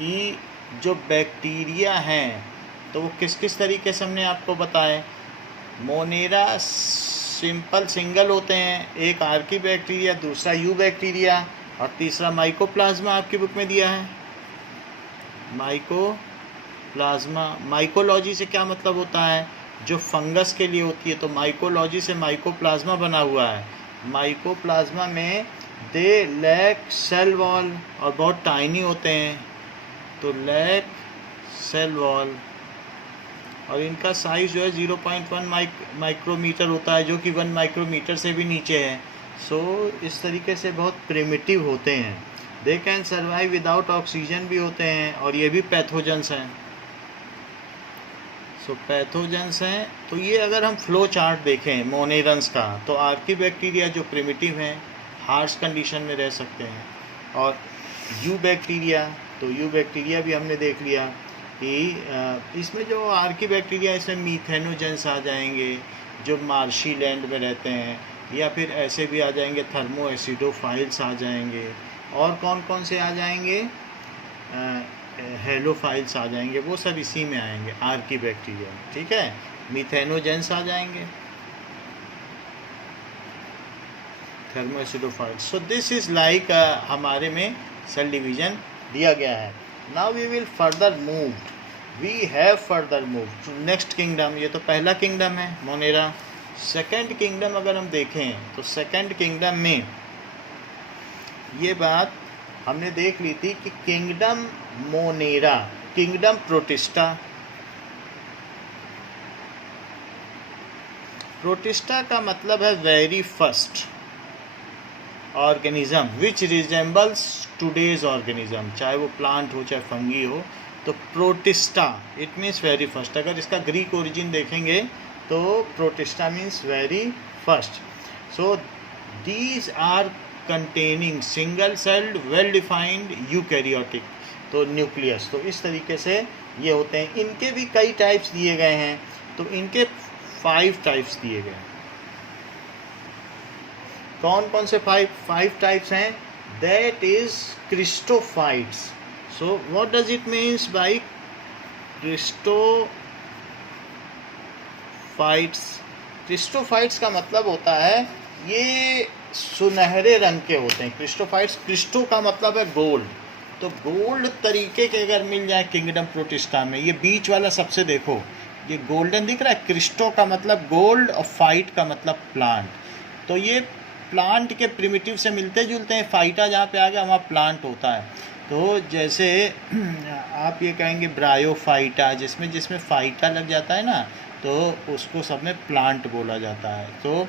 कि जो बैक्टीरिया हैं तो वो किस किस तरीके से हमने आपको बताए। मोनेरा सिंपल सिंगल होते हैं, एक आर्की बैक्टीरिया, दूसरा यू बैक्टीरिया और तीसरा माइकोप्लाज्मा आपकी बुक में दिया है। माइकोप्लाज्मा, माइकोलॉजी से क्या मतलब होता है, जो फंगस के लिए होती है, तो माइकोलॉजी से माइकोप्लाज्मा बना हुआ है। माइकोप्लाज्मा में दे लैक सेल वॉल और बहुत टाइनी होते हैं, तो लैक सेल वॉल, और इनका साइज़ जो है 0.1 माइक्रोमीटर होता है, जो कि 1 माइक्रोमीटर से भी नीचे है। सो इस तरीके से बहुत प्रिमिटिव होते हैं। They can survive without oxygen भी होते हैं, और ये भी पैथोजेंस हैं। सो पैथोजेंस हैं। तो ये अगर हम फ्लो चार्ट देखें मोनेरन्स का, तो आर्की बैक्टीरिया जो प्रिमिटिव हैं हार्श कंडीशन में रह सकते हैं, और यू बैक्टीरिया, तो यू बैक्टीरिया भी हमने देख लिया कि इसमें जो आर्की बैक्टीरिया, इसमें मीथेनोजेंस आ जाएंगे जो मार्शी लैंड में रहते हैं, या फिर ऐसे भी आ जाएंगे थर्मो एसिडोफाइल्स आ जाएंगे, और कौन कौन से आ जाएंगे, हेलोफाइल्स आ जाएंगे, वो सब इसी में आएंगे आर्की बैक्टीरिया में। ठीक है, मीथेनोजेंस आ जाएंगे, thermoacidophiles. So this is like हमारे में सेल डिवीज़न दिया गया है। Now we will further move, we have further move to next kingdom. ये तो पहला किंगडम है मोनेरा। सेकंड किंगडम अगर हम देखें तो सेकंड किंगडम में ये बात हमने देख ली थी कि kingdom Monera, kingdom Protista, Protista का मतलब है very first organism which resembles today's organism, चाहे वो प्लांट हो चाहे फंगी हो, तो Protista it means very first. अगर इसका ग्रीक ओरिजिन देखेंगे तो Protista means very first. So these are containing single celled well defined eukaryotic, तो न्यूक्लियस। तो इस तरीके से ये होते हैं। इनके भी कई टाइप्स दिए गए हैं, तो इनके 5 टाइप्स दिए गए हैं। कौन कौन से 5 टाइप्स हैं? That is chrysophytes. So what does it means by chrysophytes? Chrysophytes का मतलब होता है ये सुनहरे रंग के होते हैं। क्रिस्टोफाइट्स, क्रिस्टो का मतलब है गोल्ड, तो गोल्ड तरीके के अगर मिल जाए किंगडम प्रोटिस्टा में, ये बीच वाला सबसे देखो, ये गोल्डन दिख रहा है। क्रिस्टो का मतलब गोल्ड और फाइट का मतलब प्लांट, तो ये प्लांट के प्रिमिटिव से मिलते जुलते हैं। फाइटा जहाँ पे आ गया वहाँ प्लांट होता है। तो जैसे आप ये कहेंगे ब्रायोफाइटा, जिसमें जिसमें फाइटा लग जाता है ना, तो उसको सब में प्लांट बोला जाता है। तो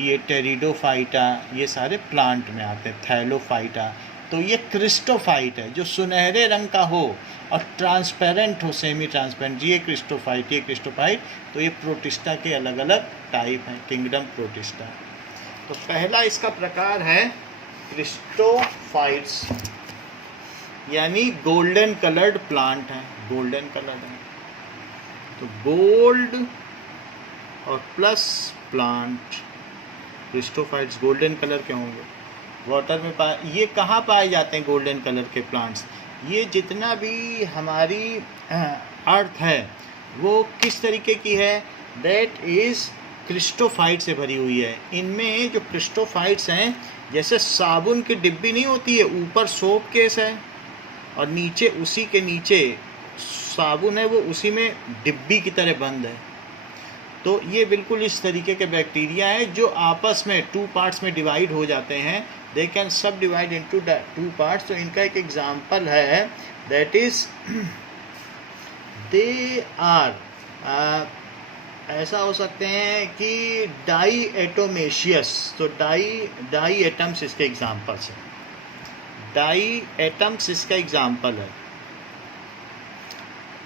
ये टेरिडोफाइटा, ये सारे प्लांट में आते हैं। थैलोफाइटा, तो ये क्रिस्टोफाइट है जो सुनहरे रंग का हो और ट्रांसपेरेंट हो, सेमी ट्रांसपेरेंट, ये क्रिस्टोफाइट, ये क्रिस्टोफाइट। तो ये प्रोटिस्टा के अलग अलग टाइप हैं, किंगडम प्रोटिस्टा। तो पहला इसका प्रकार है क्रिस्टोफाइट्स, यानी गोल्डन कलर्ड प्लांट है, गोल्डन कलर्ड है। तो गोल्ड और प्लस प्लांट, क्रिस्टोफाइट्स गोल्डन कलर के होंगे। वाटर में ये कहाँ पाए जाते हैं गोल्डन कलर के प्लांट्स? ये जितना भी हमारी अर्थ है वो किस तरीके की है? दैट इज़ क्रिस्टोफाइट से भरी हुई है। इनमें जो क्रिस्टोफाइट्स हैं, जैसे साबुन की डिब्बी नहीं होती है, ऊपर सोप केस है और नीचे उसी के नीचे साबुन है, वो उसी में डिब्बी की तरह बंद है। तो ये बिल्कुल इस तरीके के बैक्टीरिया हैं जो आपस में 2 पार्ट्स में डिवाइड हो जाते हैं। दे कैन सब डिवाइड इनटू 2 पार्ट्स। तो इनका एक एग्जांपल है, दैट इज दे आर, ऐसा हो सकते हैं कि डाई एटोमेशियस। तो डाई एटम्स इसके एग्जाम्पल्स हैं, डाई एटम्स इसका एग्जाम्पल है।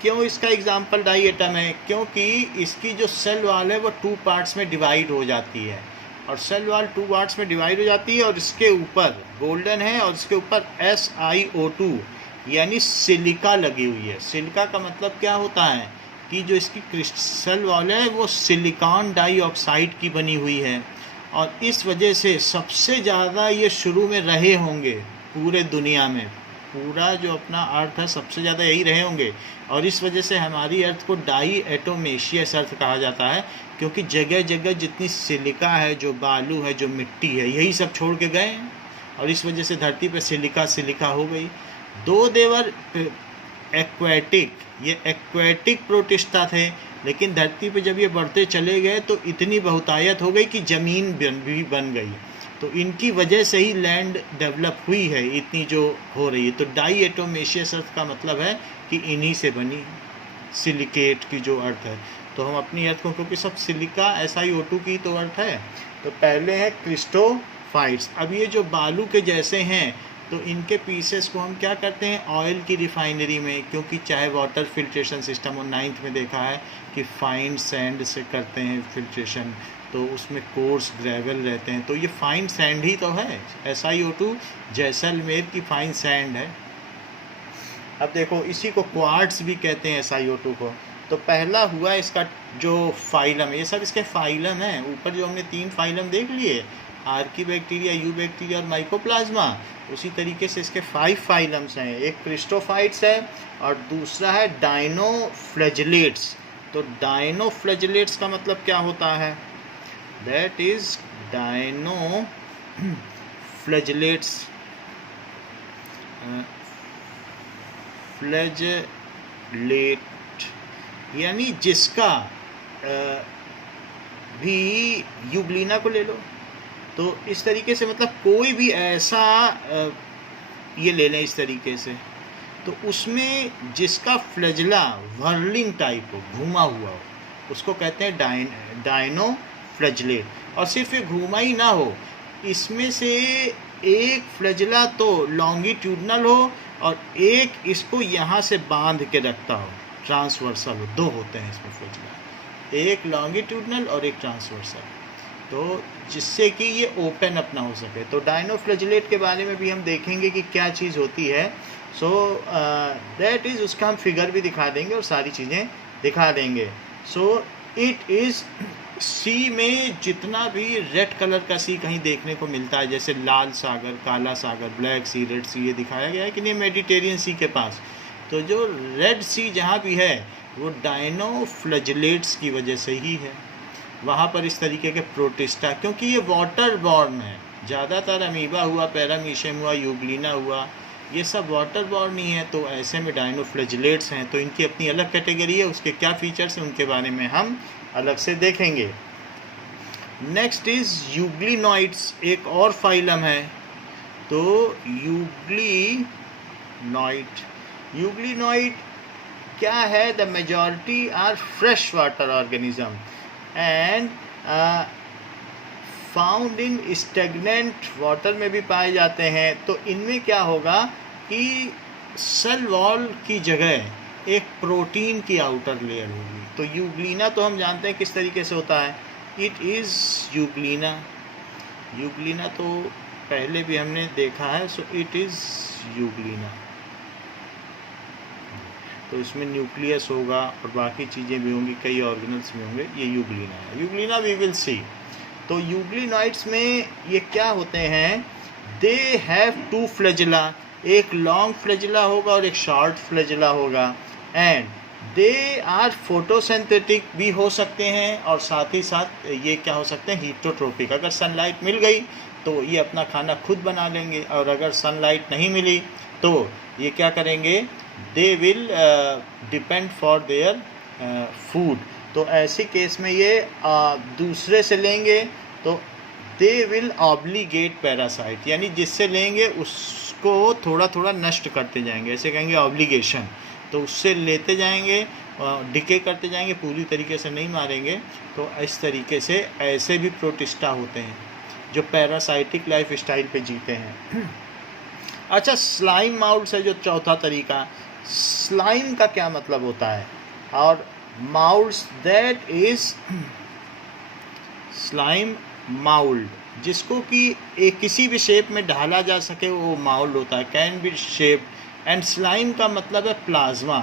क्यों इसका एग्जाम्पल डाई एटम है? क्योंकि इसकी जो सेल वॉल है वो 2 पार्ट्स में डिवाइड हो जाती है, और सेल वॉल 2 पार्ट्स में डिवाइड हो जाती है, और इसके ऊपर गोल्डन है और इसके ऊपर SiO2 यानी सिलिका लगी हुई है। सिलिका का मतलब क्या होता है कि जो इसकी सेल वॉल है वो सिलिकॉन डाइऑक्साइड की बनी हुई है, और इस वजह से सबसे ज़्यादा ये शुरू में रहे होंगे पूरे दुनिया में पूरा जो अपना अर्थ है सबसे ज़्यादा यही रहे होंगे, और इस वजह से हमारी अर्थ को डाई एटोमेशियस अर्थ कहा जाता है, क्योंकि जगह जगह जितनी सिलिका है, जो बालू है, जो मिट्टी है, यही सब छोड़ के गए हैं, और इस वजह से धरती पे सिलिका सिलिका हो गई। दो देवर एक्वेटिक, ये एक्वेटिक प्रोटिस्टा थे, लेकिन धरती पे जब ये बढ़ते चले गए तो इतनी बहुतायत हो गई कि ज़मीन भी बन गई, तो इनकी वजह से ही लैंड डेवलप हुई है इतनी जो हो रही है। तो डाई एटोमेशियस अर्थ का मतलब है कि इन्हीं से बनी सिलिकेट की जो अर्थ है। तो हम अपनी अर्थ को, क्योंकि सब सिलिका SiO2 की तो अर्थ है, तो पहले है क्रिस्टोफाइट्स। अब ये जो बालू के जैसे हैं, तो इनके पीसेस को हम क्या करते हैं, ऑयल की रिफाइनरी में, क्योंकि चाहे वाटर फिल्ट्रेशन सिस्टम और 9th में देखा है कि फाइन सैंड से करते हैं फिल्ट्रेशन, तो उसमें कोर्स ग्रेवल रहते हैं, तो ये फाइन सैंड ही तो है। SiO2 जैसलमेर की फाइन सैंड है। अब देखो, इसी को क्वार्ट्स भी कहते हैं SiO2 को। तो पहला हुआ इसका जो फाइलम, ये सब इसके फाइलम हैं। ऊपर जो हमने 3 फाइलम देख लिए, आर्कीबैक्टीरिया, यूबैक्टीरिया और माइकोप्लाज्मा, उसी तरीके से इसके 5 फाइलम्स हैं। एक क्रिस्टोफाइट्स है और दूसरा है डायनोफ्लैजेलेट्स। तो डायनोफ्लैजेलेट्स का मतलब क्या होता है, दैट इज डायनोफ्लैजेलेट्स, फ्लैजेलेट यानी जिसका भी, यूग्लिना को ले लो, तो इस तरीके से मतलब कोई भी ऐसा ये ले लें इस तरीके से, तो उसमें जिसका फ्लैजला वर्लिंग टाइप हो, घूमा हुआ हो, उसको कहते हैं डायनोफ्लैजेलेट। और सिर्फ ये घूमा ही ना हो, इसमें से एक फ्लैजला तो लॉन्गिट्यूडनल हो और एक इसको यहाँ से बांध के रखता हो, ट्रांसवर्सल हो। 2 होते हैं इसमें फ्लैजला, एक लॉन्गिट्यूडनल और एक ट्रांसवर्सल, तो जिससे कि ये ओपन अप ना हो सके। तो डायनोफ्लैजेलेट के बारे में भी हम देखेंगे कि क्या चीज़ होती है। सो दैट इज़, उसका हम फिगर भी दिखा देंगे और सारी चीज़ें दिखा देंगे। सो इट इज़, सी में जितना भी रेड कलर का सी कहीं देखने को मिलता है, जैसे लाल सागर, काला सागर, ब्लैक सी, रेड सी, ये दिखाया गया है कि नहीं मेडिटेरियन सी के पास। तो जो रेड सी जहाँ भी है वो डायनोफ्लैजेलेट्स की वजह से ही है। वहाँ पर इस तरीके के प्रोटिस्टा, क्योंकि ये वाटर बॉर्न है, ज़्यादातर अमीबा हुआ, पैरामीशियम हुआ, यूग्लिना हुआ, ये सब वाटर बॉर्न ही है, तो ऐसे में डायनोफ्लैजेलेट्स हैं। तो इनकी अपनी अलग कैटेगरी है, उसके क्या फीचर्स हैं उनके बारे में हम अलग से देखेंगे। नेक्स्ट इज़ यूग्लिनॉइड्स, एक और फाइलम है। तो यूग्लिनॉइड क्या है, the majority are fresh water organism and found in stagnant water में भी पाए जाते हैं। तो इनमें क्या होगा कि सेल वॉल की जगह एक प्रोटीन की आउटर लेयर होगी। तो यूग्लिना तो हम जानते हैं किस तरीके से होता है, इट इज़ यूग्लिना तो पहले भी हमने देखा है। सो इट इज़ यूग्लिना, तो इसमें न्यूक्लियस होगा और बाकी चीज़ें भी होंगी, कई ऑर्गेनल्स भी होंगे। ये यूग्लिना है, यूग्लिना वी विल सी। तो यूग्लिनॉइड्स में ये क्या होते हैं, दे हैव 2 फ्लैजला, एक लॉन्ग फ्लैजला होगा और एक शॉर्ट फ्लैजला होगा, एंड दे आर फोटोसिंथेटिक भी हो सकते हैं, और साथ ही साथ ये क्या हो सकते हैं, हीटोट्रोपिक। अगर सनलाइट मिल गई तो ये अपना खाना खुद बना लेंगे, और अगर सनलाइट नहीं मिली तो ये क्या करेंगे, they will depend for their food. तो ऐसे केस में ये दूसरे से लेंगे तो दे विल ऑब्लिगेट पैरासाइट, यानी जिससे लेंगे उसको थोड़ा थोड़ा नष्ट करते जाएंगे, ऐसे कहेंगे ऑब्लिगेशन। तो उससे लेते जाएंगे, डिके करते जाएंगे, पूरी तरीके से नहीं मारेंगे। तो इस तरीके से ऐसे भी प्रोटिस्टा होते हैं जो पैरासाइटिक लाइफ स्टाइल पे जीते हैं। अच्छा, स्लाइम माउल्ड्स है जो चौथा तरीका। स्लाइम का क्या मतलब होता है, और माउल्ड्स, दैट इज स्लाइम माउल्ड, जिसको कि एक किसी भी शेप में ढाला जा सके वो माउल्ड होता है, can be shaped. And slime का मतलब है प्लाज्मा।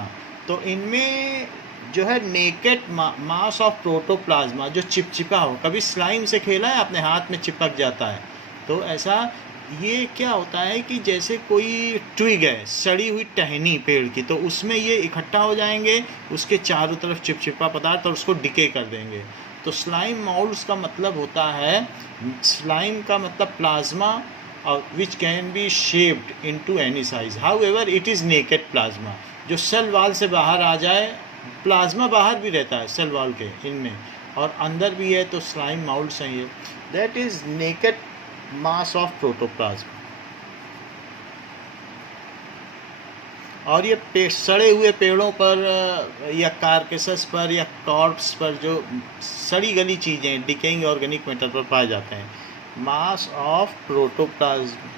तो इनमें जो है नेकेड मास ऑफ प्रोटोप्लाज्मा, जो चिपचिपा हो। कभी स्लाइम से खेला है आपने, हाथ में चिपक जाता है, तो ऐसा ये क्या होता है कि जैसे कोई ट्विग है, सड़ी हुई टहनी पेड़ की, तो उसमें ये इकट्ठा हो जाएंगे, उसके चारों तरफ चिपचिपा पदार्थ, और उसको डिके कर देंगे। तो स्लाइम माउल्ड्स का मतलब होता है, स्लाइम का मतलब plasma, which can be shaped into any size, however it is naked plasma. जो सेल वॉल से बाहर आ जाए, प्लाज्मा बाहर भी रहता है सेल वॉल के इनमें, और अंदर भी है, तो स्लाइम माउल्ड्स हैं ये। That is naked mass of protoplasm. और ये सड़े हुए पेड़ों पर या कार्केसस पर या कॉर्प्स पर जो सड़ी गली चीज़ें, डिकेइंग ऑर्गेनिक मैटर पर पाए जाते हैं, मास ऑफ प्रोटोप्लाज्म।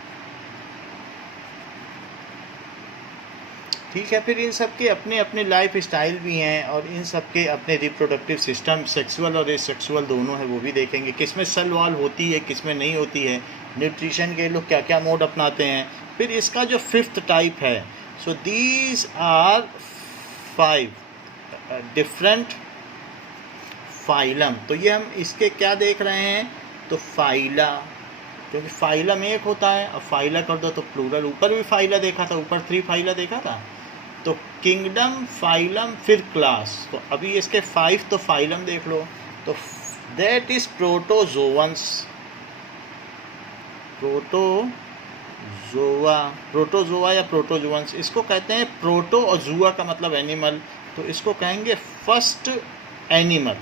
ठीक है, फिर इन सब के अपने अपने लाइफ स्टाइल भी हैं, और इन सब के अपने रिप्रोडक्टिव सिस्टम, सेक्सुअल और एसेक्सुअल दोनों है, वो भी देखेंगे, किसमें सेल वॉल होती है, किसमें नहीं होती है, न्यूट्रिशन के लोग क्या क्या मोड अपनाते हैं। फिर इसका जो 5th टाइप है, so these are 5 different phylum. तो ये हम इसके क्या देख रहे हैं, तो फाइला, क्योंकि फाइलम एक होता है, अब फाइला कर दो तो प्लूरल। ऊपर भी फाइला देखा था, ऊपर 3 फाइला देखा था। तो किंगडम, फाइलम, फिर क्लास। तो अभी इसके 5, तो फाइलम देख लो, तो दैट इज प्रोटोजोवंस, प्रोटोजोआ या प्रोटोजोवंस, इसको कहते हैं। प्रोटो और जुआ का मतलब एनिमल, तो इसको कहेंगे फर्स्ट एनिमल।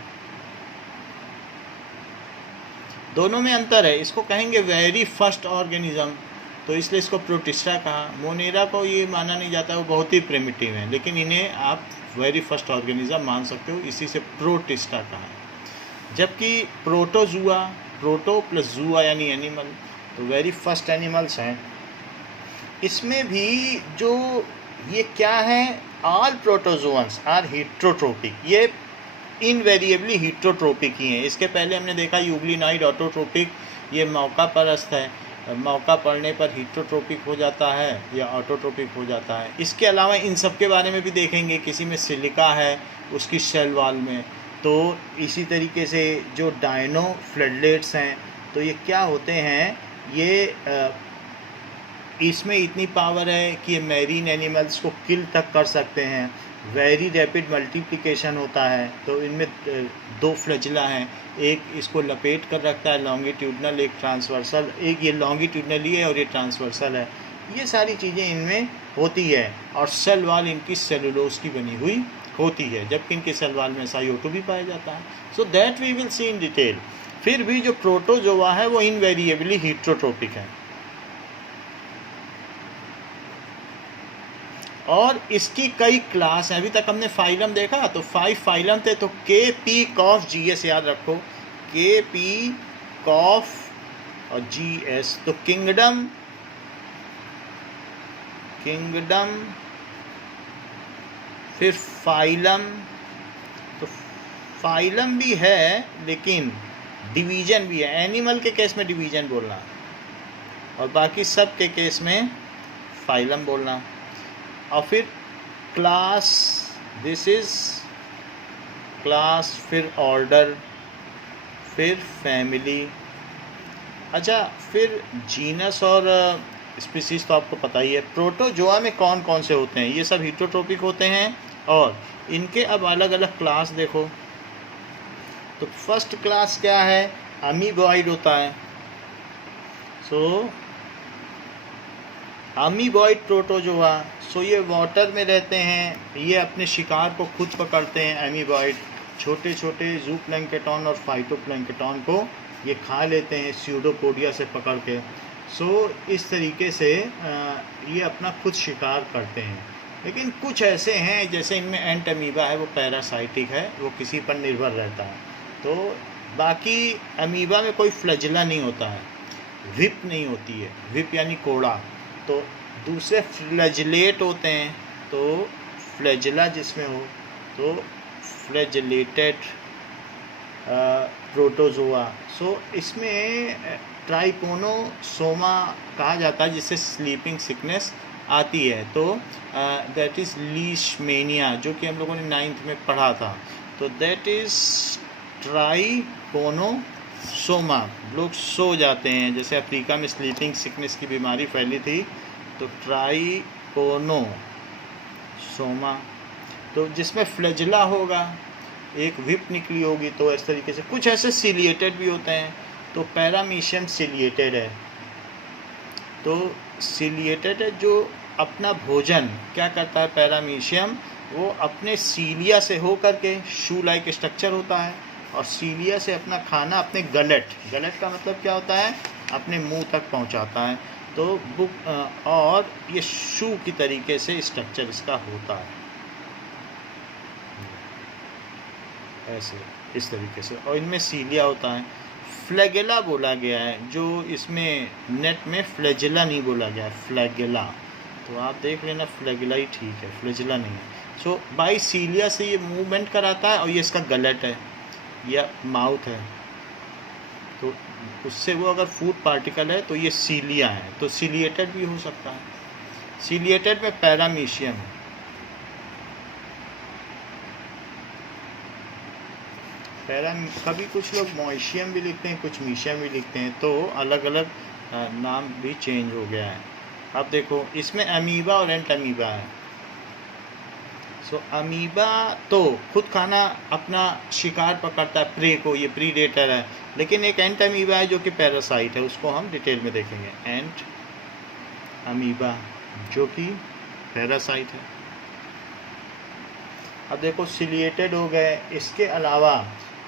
दोनों में अंतर है, इसको कहेंगे वेरी फर्स्ट ऑर्गेनिज्म, तो इसलिए इसको प्रोटिस्टा कहा। मोनेरा को ये माना नहीं जाता, वो बहुत ही प्रिमिटिव है, लेकिन इन्हें आप वेरी फर्स्ट ऑर्गेनिज्म मान सकते हो, इसी से प्रोटिस्टा कहा। जबकि प्रोटोजुआ, प्रोटो प्लस जुआ यानी एनिमल, तो वेरी फर्स्ट एनिमल्स हैं। इसमें भी जो ये क्या है, ऑल प्रोटोजोअन्स आर हेट्रोट्रोपिक, ये इनवेरिएबली हेट्रोट्रोपिक ही हैं। इसके पहले हमने देखा यूग्लिनाइड ऑटोट्रोपिक, ये मौका परस्त है, मौका पड़ने पर हेट्रोट्रोपिक हो जाता है या ऑटोट्रोपिक हो जाता है। इसके अलावा इन सब के बारे में भी देखेंगे, किसी में सिलिका है उसकी सेल वॉल में, तो इसी तरीके से जो डायनो फ्लडलेट्स हैं, तो ये क्या होते हैं, ये इसमें इतनी पावर है कि ये मैरीन एनिमल्स को किल तक कर सकते हैं। वेरी रैपिड मल्टीप्लिकेशन होता है, तो इनमें 2 फ्लैजिला हैं, एक इसको लपेट कर रखता है लॉन्गिट्यूडनल, एक ट्रांसवर्सल, एक ये लॉन्गिट्यूडनली है और ये ट्रांसवर्सल है। ये सारी चीज़ें इनमें होती है, और सेल वॉल इनकी सेलुलोज की बनी हुई होती है, जबकि इनके सेल वॉल में SiO2 भी पाया जाता है। So that we will see in detail. फिर भी जो प्रोटोजोआ है वो इनवेरिएबली हेट्रोट्रोपिक है, और इसकी कई क्लास हैं। अभी तक हमने फाइलम देखा, तो 5 फाइलम थे, तो KP कॉफ GS याद रखो, KP कॉफ और GS। तो किंगडम, फिर फाइलम, तो फाइलम भी है लेकिन डिवीजन भी है। एनिमल के केस में डिवीजन बोलना, और बाकी सब के केस में फाइलम बोलना। और फिर क्लास, दिस इज क्लास, फिर ऑर्डर, फिर फैमिली। अच्छा, फिर जीनस और स्पीसीज तो आपको पता ही है। प्रोटोजोआ में कौन कौन से होते हैं, ये सब हेट्रोट्रोपिक होते हैं, और इनके अब अलग अलग क्लास देखो। तो फर्स्ट क्लास क्या है, अमीबॉइड होता है। सो अमीबॉइड प्रोटोजोआ, सो ये वाटर में रहते हैं, ये अपने शिकार को खुद पकड़ते हैं। अमीबॉइड छोटे छोटे जूप्लैंक्टन और फाइटोप्लैंक्टन को ये खा लेते हैं स्यूडोपोडिया से पकड़ के। सो इस तरीके से ये अपना खुद शिकार करते हैं। लेकिन कुछ ऐसे हैं, जैसे इनमें एंट अमीबा है, वो पैरासाइटिक है, वो किसी पर निर्भर रहता है। तो बाकी अमीबा में कोई फ्लैजिला नहीं होता है, विप नहीं होती है, विप यानी कोड़ा। तो दूसरे फ्लैजिलेट होते हैं, तो फ्लैजिला जिसमें हो तो फ्लैजिलेटेड प्रोटोजोआ। सो इसमें ट्राइपोनोसोमा कहा जाता है, जिससे स्लीपिंग सिकनेस आती है। तो दैट इज़ लीशमेनिया, जो कि हम लोगों ने 9th में पढ़ा था। तो दैट इज़ ट्राइपोनोसोमा। सोमा, लोग सो जाते हैं। जैसे अफ्रीका में स्लीपिंग सिकनेस की बीमारी फैली थी, तो ट्राइकोनो सोमा, तो जिसमें फ्लैजिला होगा, एक विप निकली होगी, तो इस तरीके से कुछ ऐसे सिलिएटेड भी होते हैं। तो पैरामीशियम सिलिएटेड है। तो सिलिएटेड है जो अपना भोजन क्या करता है, पैरामीशियम वो अपने सीलिया से हो करके, शू लाइक स्ट्रक्चर होता है, और सीलिया से अपना खाना अपने गलट का मतलब क्या होता है, अपने मुंह तक पहुंचाता है। तो बुक और ये शू की तरीके से स्ट्रक्चर इसका होता है, ऐसे इस तरीके से, और इनमें सीलिया होता है। फ्लैगेला बोला गया है, जो इसमें नेट में फ्लैजिला नहीं बोला गया है, फ्लैगेला। तो आप देख लेना, फ्लैगेला ही ठीक है, फ्लैजिला नहीं है। सो बाई सीलिया से ये मूवमेंट कराता है, और ये इसका गलट है या माउथ है, तो उससे वो अगर फूड पार्टिकल है तो ये सीलिया है। तो सीलिएटेड भी हो सकता है। सीलिएटेड में पैरामीशियम है। कभी कुछ लोग मॉइशियम भी लिखते हैं, कुछ मीशियम भी लिखते हैं, तो अलग अलग नाम भी चेंज हो गया है। अब देखो, इसमें अमीबा और एंट अमीबा है। सो अमीबा तो खुद खाना अपना शिकार पकड़ता है, प्रे को, ये प्रीडेटर है। लेकिन एक एंट अमीबा है जो कि पैरासाइट है, उसको हम डिटेल में देखेंगे। एंट अमीबा जो कि पैरासाइट है। अब देखो, सिलिएटेड हो गए, इसके अलावा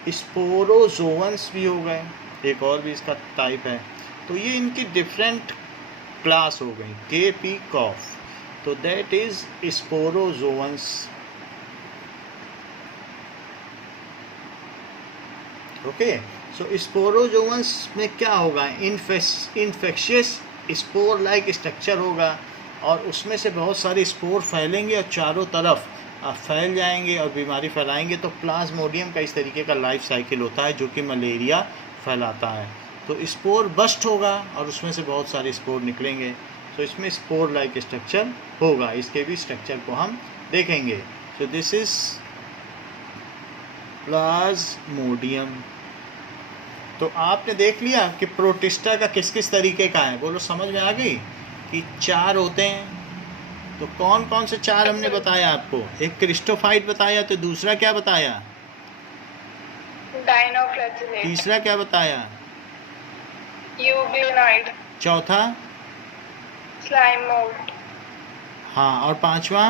स्पोरोजोअन्स भी हो गए, एक और भी इसका टाइप है। तो ये इनकी डिफरेंट क्लास हो गई, के पी कॉफ। तो दैट इज स्पोरोजोअन्स। ओके, सो स्पोरोजोअन्स में क्या होगा, इन्फेक्शियस स्पोर लाइक स्ट्रक्चर होगा, और उसमें से बहुत सारे स्पोर फैलेंगे और चारों तरफ फैल जाएंगे और बीमारी फैलाएंगे। तो प्लाज्मोडियम का इस तरीके का लाइफ साइकिल होता है, जो कि मलेरिया फैलाता है। तो स्पोर बस्ट होगा और उसमें से बहुत सारे स्पोर निकलेंगे। तो इसमें स्पोर लाइक स्ट्रक्चर होगा, इसके भी स्ट्रक्चर को हम देखेंगे। सो दिस इज प्लाज्मोडियम। तो आपने देख लिया कि प्रोटिस्टा का किस किस तरीके का है, बोलो समझ में आ गई कि 4 होते हैं। तो कौन कौन से 4 हमने बताया आपको, एक क्रिस्टोफाइट बताया, तो दूसरा क्या बताया, डायनोफ्लैजिलेट, तीसरा क्या बताया, यूग्लिनॉइड, चौथा स्लाइम मोल्ड, हाँ, और पांचवा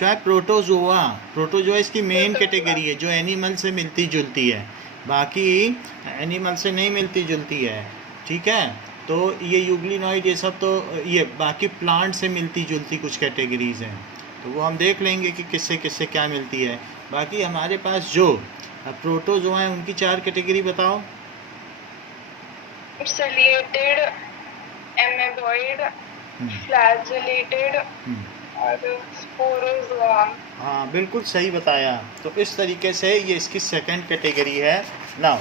है प्रोटोजोआ। प्रोटोजोआ इसकी मेन कैटेगरी है, जो एनिमल से मिलती जुलती है, बाकी एनिमल से नहीं मिलती जुलती है। ठीक है, तो ये यूग्लिनॉइड, ये सब तो ये बाकी प्लांट से मिलती जुलती कुछ कैटेगरीज हैं, तो वो हम देख लेंगे कि किससे किससे क्या मिलती है। बाकी हमारे पास जो प्रोटोजोआ हैं, उनकी 4 कैटेगरी बताओ। सिलिएटेड, एमेबॉइड, फ्लैजिलेटेड और स्पोरोजोआ। हाँ, बिल्कुल सही बताया। तो इस तरीके से ये इसकी सेकंड कैटेगरी है। नाउ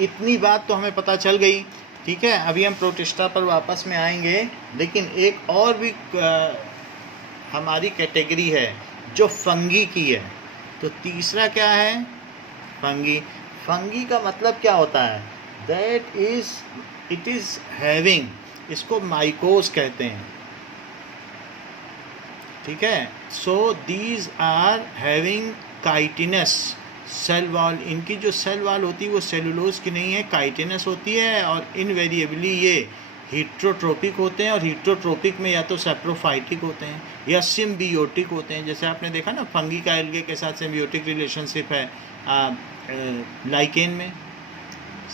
इतनी बात तो हमें पता चल गई, ठीक है। अभी हम प्रोटिस्टा पर वापस में आएंगे, लेकिन एक और भी हमारी कैटेगरी है जो फंगी की है। तो तीसरा क्या है, फंगी। फंगी का मतलब क्या होता है, that is it is having, इसको माइकोस कहते हैं, ठीक है। So these are having chitinous cell wall. इनकी जो सेल वॉल होती है वो सेलुलोज की नहीं है, काइटिनस होती है, और इनवेरिएबली ये हीट्रोट्रोपिक होते हैं, और हीट्रोट्रोपिक में या तो सैप्रोफाइटिक होते हैं या सिम्बियोटिक होते हैं। जैसे आपने देखा ना, फंगी का एल्गे के साथ सिम्बियोटिक रिलेशनशिप है लाइकेन में,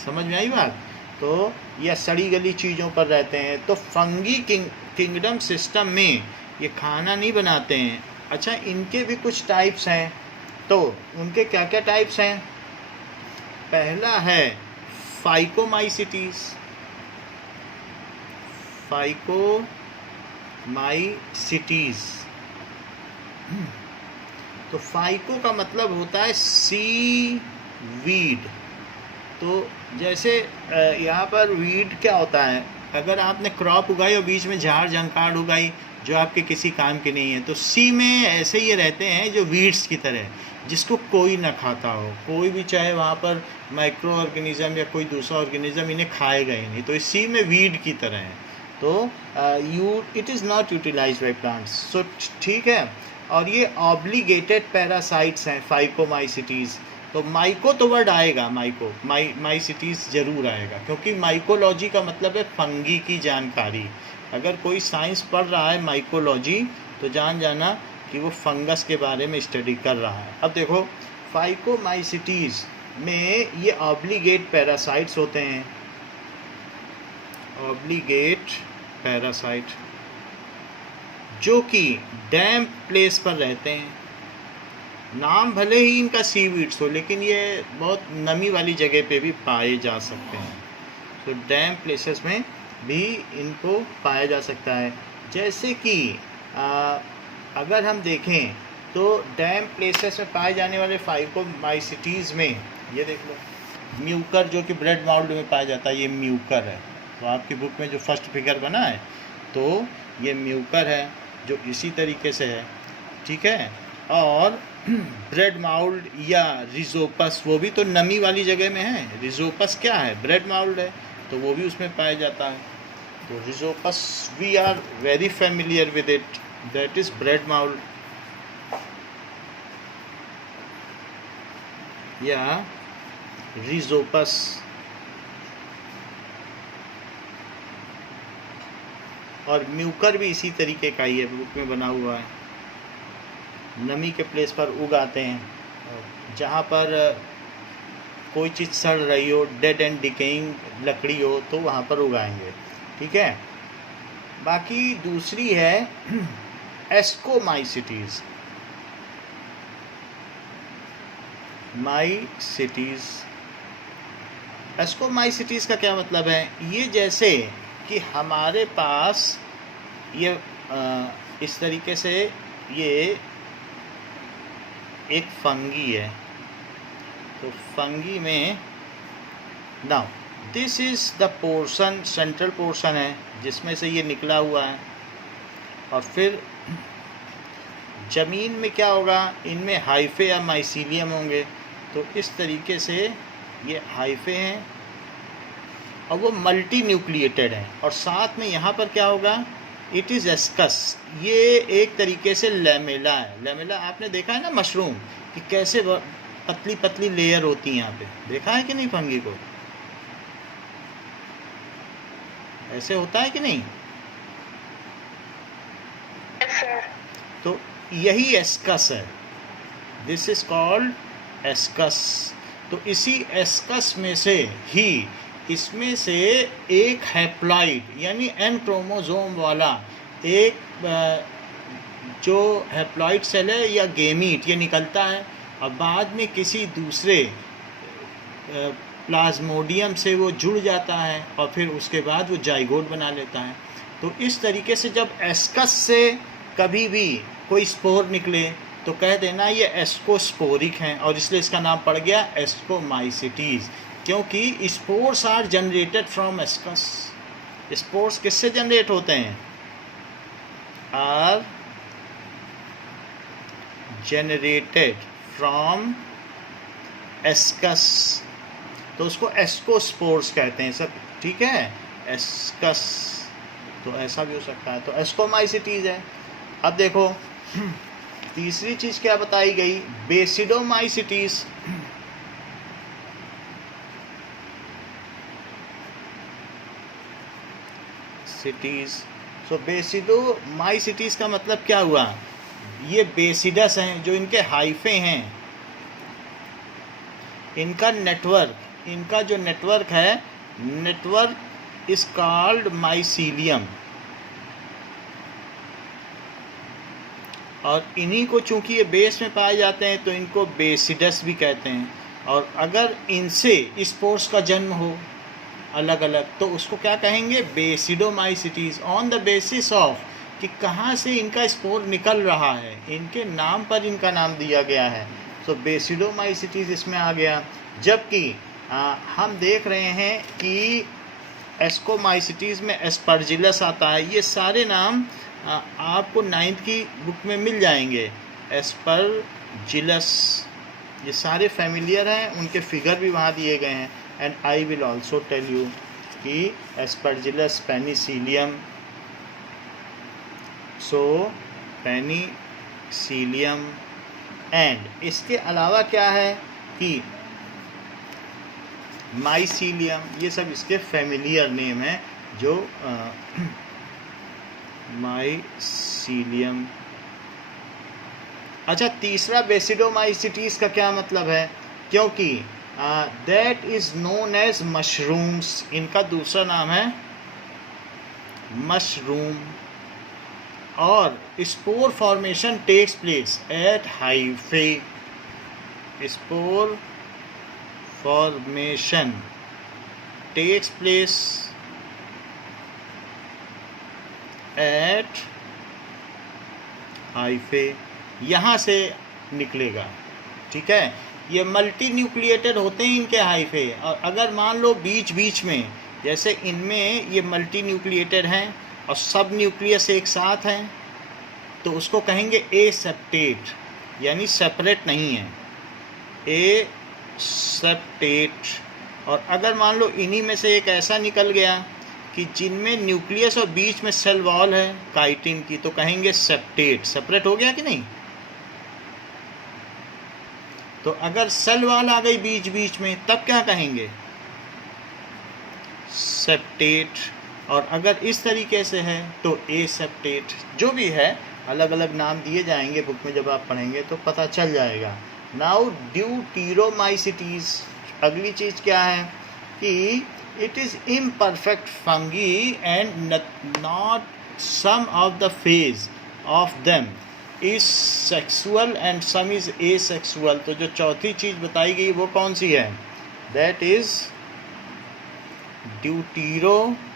समझ में आई बात। तो यह सड़ी गली चीज़ों पर रहते हैं। तो फंगी किंगडम सिस्टम में ये खाना नहीं बनाते हैं। अच्छा, इनके भी कुछ टाइप्स हैं, तो उनके क्या क्या टाइप्स हैं। पहला है फाइकोमाइसिटीज। तो फाइको का मतलब होता है सी वीड। तो जैसे यहाँ पर वीड क्या होता है, अगर आपने क्रॉप उगाई और बीच में झाड़ झंकाड़ उगाई, जो आपके किसी काम के नहीं है। तो सी में ऐसे ये रहते हैं जो वीड्स की तरह, जिसको कोई ना खाता हो, कोई भी, चाहे वहाँ पर माइक्रो ऑर्गेनिज्म या कोई दूसरा ऑर्गेनिज्म इन्हें खाएगा ही नहीं। तो इस सी में वीड की तरह है। तो it is not utilise by plants. So ठीक है। और ये ऑब्लिगेटेड पैरासाइट्स हैं फाइकोमाइसिटीज़। तो माइको तो वर्ड आएगा, माइसिटीज़ ज़रूर आएगा, क्योंकि माइकोलॉजी का मतलब है फंगी की जानकारी। अगर कोई साइंस पढ़ रहा है माइकोलॉजी, तो जान जाना कि वो फंगस के बारे में स्टडी कर रहा है। अब देखो, फाइकोमाइसिटीज़ में ये ऑब्लिगेट पैरासाइट्स होते हैं, ऑब्लिगेट पैरासाइट, जो कि डैम्प प्लेस पर रहते हैं। नाम भले ही इनका सीवीड्स हो, लेकिन ये बहुत नमी वाली जगह पे भी पाए जा सकते हैं। तो डैम्प प्लेसेस में भी इनको पाया जा सकता है। जैसे कि अगर हम देखें तो डैम्प प्लेसेस में पाए जाने वाले फाइकोमाइसिटीज़ में ये देख लो, म्यूकर जो कि ब्रेड माउल्ड में पाया जाता है, ये म्यूकर है। तो आपकी बुक में जो फर्स्ट फिगर बना है, तो ये म्यूकर है जो इसी तरीके से है, ठीक है। और ब्रेड माउल्ड या रिजोपस, वो भी तो नमी वाली जगह में है। रिजोपस क्या है? ब्रेड माउल्ड है, तो वो भी उसमें पाया जाता है। तो Rhizopus we are very familiar with it, that is bread mould या रिजोपस। और म्यूकर भी इसी तरीके का ही है, बुक में बना हुआ है। नमी के प्लेस पर उगाते हैं, जहाँ पर कोई चीज़ सड़ रही हो, डेड एंड डिकेइंग लकड़ी हो, तो वहाँ पर उगाएंगे, ठीक है। बाकी दूसरी है एस्कोमाइसिटीज़। एस्कोमाइसिटीज़ का क्या मतलब है? ये जैसे कि हमारे पास ये इस तरीके से ये एक फंगी है। तो फंगी में now this is the portion, central portion है जिसमें से ये निकला हुआ है। और फिर ज़मीन में क्या होगा? इनमें हाइफे या माइसीलियम होंगे। तो इस तरीके से ये हाइफे हैं और वो मल्टी न्यूक्लिएटेड हैं। और साथ में यहाँ पर क्या होगा? It is ascus. ये एक तरीके से लैमेला है। लैमेला आपने देखा है ना मशरूम कि कैसे पतली पतली लेयर होती है, यहाँ पे देखा है कि नहीं? फंगी को ऐसे होता है कि नहीं? तो यही एस्कस है, दिस इज कॉल्ड एस्कस। तो इसी एस्कस में से ही इसमें से एक हैप्लॉइड यानी एन क्रोमोसोम वाला एक जो हैप्लॉइड सेल है या गेमीट, ये निकलता है और बाद में किसी दूसरे प्लाज्मोडियम से वो जुड़ जाता है और फिर उसके बाद वो जाइगोट बना लेता है। तो इस तरीके से जब एस्कस से कभी भी कोई स्पोर निकले तो कह देना ये एस्कोस्पोरिक हैं, और इसलिए इसका नाम पड़ गया एस्कोमाइसिटीज़, क्योंकि spores are generated from ascus. Spores किससे जनरेट होते हैं? आर जनरेटेड फ्रॉम एस्कस, तो उसको एस्कोस्पोर्स कहते हैं सब, ठीक है। एस्कस तो ऐसा भी हो सकता है। तो एस्कोमाइसिटीज़ है। अब देखो तीसरी चीज़ क्या बताई गई? बेसिडोमाइसिटीज़। सो बेसिडोमाइसिटीज़ का मतलब क्या हुआ? ये बेसिडस हैं, जो इनके हाइफे हैं, इनका जो नेटवर्क है, नेटवर्क इज कॉल्ड माइसीलियम। और इन्हीं को चूंकि ये बेस में पाए जाते हैं तो इनको बेसिडस भी कहते हैं। और अगर इनसे स्पोर्स का जन्म हो अलग अलग तो उसको क्या कहेंगे? बेसिडोमाइसिटीज़। ऑन द बेसिस ऑफ कि कहाँ से इनका स्पोर निकल रहा है, इनके नाम पर इनका नाम दिया गया है। तो बेसिडोमाइसिटीज़ इसमें आ गया। जबकि हम देख रहे हैं कि एस्कोमाइसिटीज़ में एस्परजिलस आता है। ये सारे नाम आपको 9th की बुक में मिल जाएंगे। एस्परजिलस, ये सारे फैमिलियर हैं, उनके फिगर भी वहाँ दिए गए हैं। And I will also tell you कि Aspergillus Penicillium, so Penicillium, and इसके अलावा क्या है कि माइसीलियम, ये सब इसके फैमिलियर नेम है जो माइसीलियम। अच्छा, तीसरा बेसिडोमाइसिटीज का क्या मतलब है, क्योंकि that is known as mushrooms, इनका दूसरा नाम है मशरूम। और spore formation takes place at hyphae, spore formation takes place at hyphae, यहाँ से निकलेगा। ठीक है, ये मल्टी न्यूक्लिएटेड होते हैं इनके हाइफे। और अगर मान लो बीच बीच में, जैसे इनमें ये मल्टी न्यूक्लिएटेड हैं और सब न्यूक्लियस एक साथ हैं, तो उसको कहेंगे ए सेप्टेट, यानी सेपरेट नहीं है, ए सेप्टेट। और अगर मान लो इन्हीं में से एक ऐसा निकल गया कि जिनमें न्यूक्लियस और बीच में सेल वॉल है काइटिन की, तो कहेंगे सेप्टेट। सेपरेट हो गया कि नहीं? तो अगर सेल वॉल आ गई बीच बीच में, तब क्या कहेंगे? सेप्टेट। और अगर इस तरीके से है तो ए सेप्टेट। जो भी है, अलग अलग नाम दिए जाएंगे बुक में, जब आप पढ़ेंगे तो पता चल जाएगा। नाउ ड्यूटीरोमाइसिटीज, अगली चीज़ क्या है कि it is imperfect fungi and not some of the phase of them is sexual and some is asexual. तो जो चौथी चीज़ बताई गई वो कौन सी है? That is ड्यूटीरोमाइसिटीज।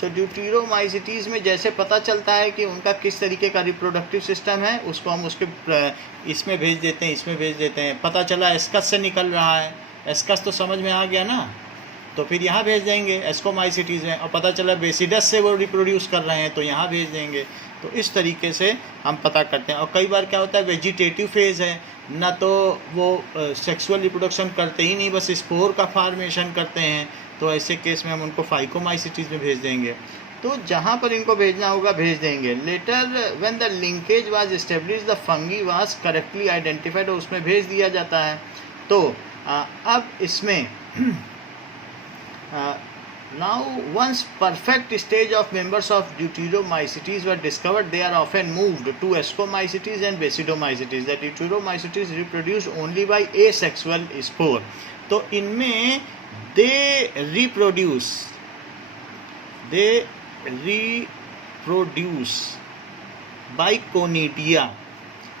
सो ड्यूटीरोमाइसिटीज़ में जैसे पता चलता है कि उनका किस तरीके का रिप्रोडक्टिव सिस्टम है, उसको हम उसके इसमें भेज देते हैं, इसमें भेज देते हैं। पता चला एस्कस से निकल रहा है, एस्कस तो समझ में आ गया ना, तो फिर यहाँ भेज देंगे एस्कोमाइसिटीज़ में। और पता चला बेसिडस से वो रिप्रोड्यूस कर रहे हैं, तो यहाँ भेज देंगे। तो इस तरीके से हम पता करते हैं। और कई बार क्या होता है, वेजिटेटिव फेज़ है ना, तो वो सेक्सुअल रिप्रोडक्शन करते ही नहीं, बस स्पोर का फॉर्मेशन करते हैं, तो ऐसे केस में हम उनको फाइकोमाइसिटीज़ में भेज देंगे। तो जहाँ पर इनको भेजना होगा भेज देंगे। Letter when the linkage was establish the fungi was correctly identified, उसमें भेज दिया जाता है। तो अब इसमें now once perfect stage of members of deuteromycetes were discovered, they are often moved to ascomycetes and basidomycetes. The deuteromycetes reproduce only by asexual spore. तो इनमें they reproduce by conidia.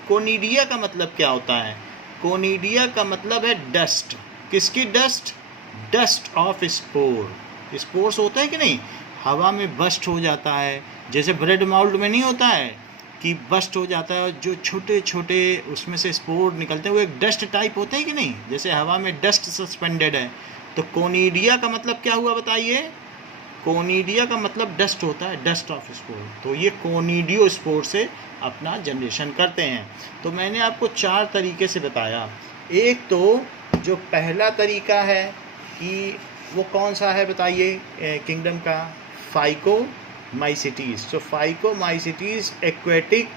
Conidia का मतलब क्या होता है? कोनिडिया का मतलब है डस्ट। किसकी dust? Dust of spore. Spores होते हैं कि नहीं, हवा में बस्ट हो जाता है। जैसे ब्रेड माउल्ड में नहीं होता है कि बस्ट हो जाता है, जो छोटे छोटे उसमें से स्पोर निकलते हैं, वो एक डस्ट टाइप होते हैं कि नहीं, जैसे हवा में डस्ट सस्पेंडेड है। तो कोनिडिया का मतलब क्या हुआ बताइए? कोनिडिया का मतलब डस्ट होता है, डस्ट ऑफ स्पोर। तो ये कोनिडियो स्पोर से अपना जनरेशन करते हैं। तो मैंने आपको 4 तरीके से बताया। एक तो जो पहला तरीका है कि वो कौन सा है बताइए, किंगडम का? फाइकोमाइसिटीज़। तो फाइकोमाइसिटीज़ एक्वेटिक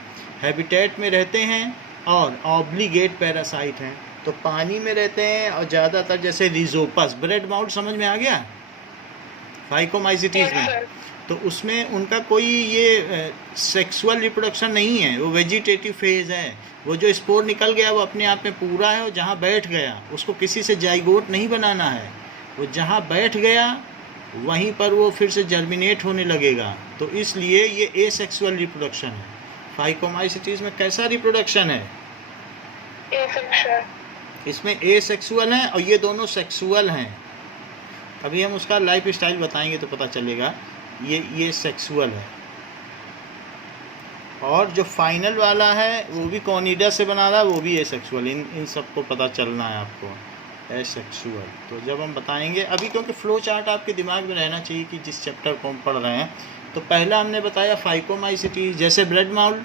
हैबिटेट में रहते हैं और ऑब्लिगेट पैरासाइट हैं, तो पानी में रहते हैं। और ज़्यादातर जैसे रिजोपस, ब्रेड माउल्ड समझ में आ गया फाइकोमाइसिटीज़ में, तो उसमें उनका कोई ये सेक्सुअल रिप्रोडक्शन नहीं है, वो वेजिटेटिव फेज़ है। वो जो स्पोर निकल गया वो अपने आप में पूरा है, और जहाँ बैठ गया उसको किसी से जाइगोट नहीं बनाना है, वो जहाँ बैठ गया वहीं पर वो फिर से जर्मिनेट होने लगेगा। तो इसलिए ये एसेक्सुअल रिप्रोडक्शन है। फाइकोमाइसिटीज़ में कैसा रिप्रोडक्शन है? एसेक्सुअल। इसमें एसेक्सुअल है और ये दोनों सेक्सुअल हैं। अभी हम उसका लाइफ स्टाइल बताएंगे तो पता चलेगा। ये सेक्सुअल है। और जो फाइनल वाला है वो भी कोनिडा से बना रहा है, वो भी एसेक्सुअल। इन सबको पता चलना है आपको। एसेक्सुअल। तो जब हम बताएंगे अभी, क्योंकि फ्लो चार्ट आपके दिमाग में रहना चाहिए कि जिस चैप्टर को हम पढ़ रहे हैं। तो पहला हमने बताया फाइकोमाइसिटी, जैसे ब्लड माउल्ट,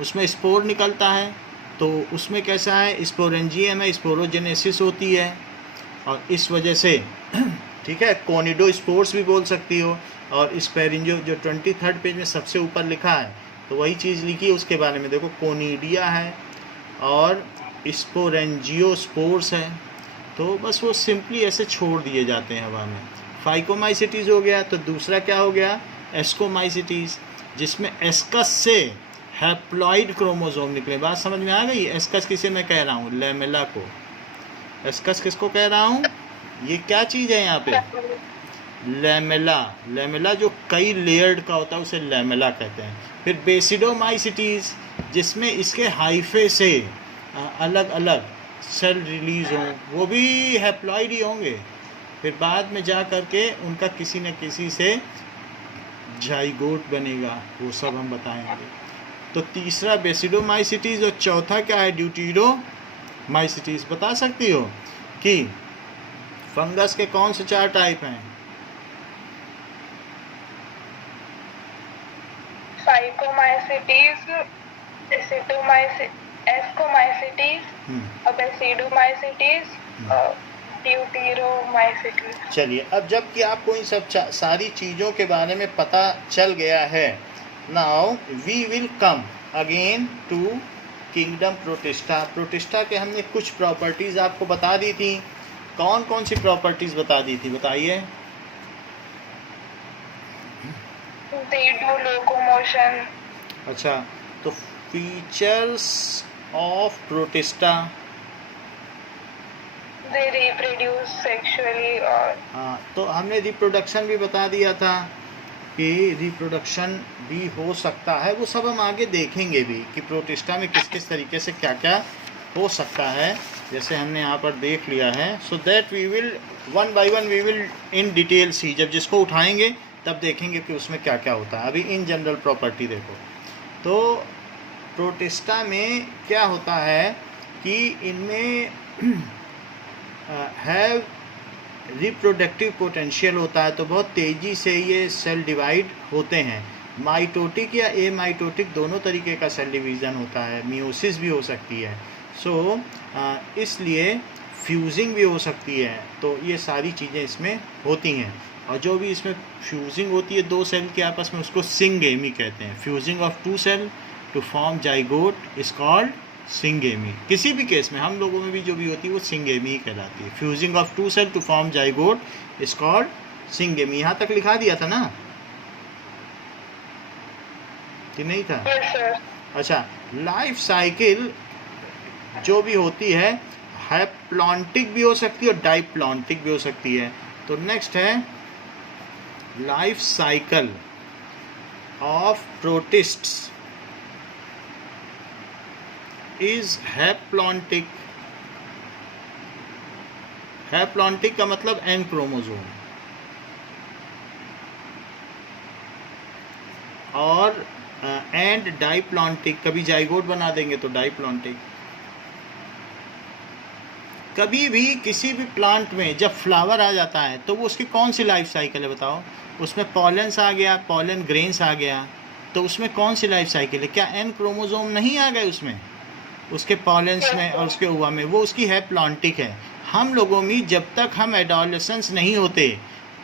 उसमें स्पोर निकलता है, तो उसमें कैसा है, स्पोरेंजियम है, स्पोरोजेनेसिस होती है, और इस वजह से ठीक है, कोनिडोस्पोर्स भी बोल सकती हो। और स्पेरिंजो जो 23rd पेज में सबसे ऊपर लिखा है, तो वही चीज़ लिखी है उसके बारे में, देखो कोनिडिया है और स्पोरेंजियोस्पोर्स है। तो बस वो सिंपली ऐसे छोड़ दिए जाते हैं हवा में। फाइकोमाइसिटीज़ हो गया। तो दूसरा क्या हो गया, एस्कोमाइसिटीज़, जिसमें एस्कस से हैप्लॉइड क्रोमोसोम निकले। बात समझ में आ गई? एस्कस किसे मैं कह रहा हूँ, लेमेला को। एस्कस किसको कह रहा हूँ, ये क्या चीज़ है यहाँ पे, लेमेला। लेमेला जो कई लेयर्ड का होता है उसे लेमेला कहते हैं। फिर बेसिडोमाइसिटीज़, जिसमें इसके हाइफे से अलग अलग सेल रिलीज हों, वो भी हैप्लॉइड ही होंगे। फिर बाद में जा कर के उनका किसी न किसी से जाइगोट बनेगा, वो सब हम बताएंगे। तो तीसरा बेसिडोमाइसिटीज़, और चौथा क्या है, ड्यूटीरोमाइसिटीज़। बता सकती हो कि फंगस के कौन से 4 टाइप हैं? फाइकोमाइसिटीज, एस्कोमाइसिटीज, बेसिडोमाइसिटीज और ड्यूटीरोमाइसिटीज। चलिए, अब जबकि आपको इन सब सारी चीज़ों के बारे में पता चल गया है, now we will come again to kingdom Protista. Protista के हमने कुछ प्रॉपर्टीज़ आपको बता दी थी। कौन कौन सी प्रॉपर्टीज़ बता दी थी, बताइए। They do locomotion. अच्छा, तो features of protista, They reproduce sexually और हाँ, तो हमने रिप्रोडक्शन भी बता दिया था कि रिप्रोडक्शन भी हो सकता है। वो सब हम आगे देखेंगे भी कि प्रोटिस्टा में किस किस तरीके से क्या क्या हो सकता है, जैसे हमने यहाँ पर देख लिया है। So that we will one by one we will in detail see, जब जिसको उठाएंगे तब देखेंगे कि उसमें क्या क्या होता है। अभी इन जनरल प्रॉपर्टी देखो, तो प्रोटिस्टा में क्या होता है कि इनमें हैव रिप्रोडक्टिव पोटेंशियल होता है, तो बहुत तेज़ी से ये सेल डिवाइड होते हैं। माइटोटिक या एमाइटोटिक दोनों तरीके का सेल डिवीज़न होता है, मियोसिस भी हो सकती है। सो इसलिए फ्यूजिंग भी हो सकती है। तो ये सारी चीज़ें इसमें होती हैं, और जो भी इसमें फ्यूजिंग होती है 2 सेल के आपस में, उसको सिंगेमी कहते हैं। Fusing of 2 cell to form zygote is called syngamy. किसी भी केस में हम लोगों में भी जो भी होती है वो सिंगेमी ही कहलाती है। Fusing of 2 cell to form zygote is called syngamy. यहाँ तक लिखा दिया था ना कि नहीं था? Yes, sir. अच्छा, लाइफ साइकिल जो भी होती है हैप्लॉन्टिक भी हो सकती है और डाइप्लॉन्टिक भी हो सकती है। तो नेक्स्ट है life cycle of प्रोटिस्ट्स is haplontic. Haplontic का मतलब एन क्रोमोसोम, और एंड डाइप्लॉन्टिक, कभी जाइगोट बना देंगे तो डाइप्लॉन्टिक। कभी भी किसी भी प्लांट में जब फ्लावर आ जाता है तो वो उसकी कौन सी लाइफ साइकिल है बताओ? उसमें पॉलेंस आ गया, पॉलन ग्रेन्स आ गया, तो उसमें कौन सी लाइफ साइकिल है? क्या एन क्रोमोसोम नहीं आ गए उसमें, उसके पॉलेंस में और उसके ओवा में? वो उसकी हैप्लॉन्टिक है। हम लोगों में जब तक हम एडोलेसेंस नहीं होते,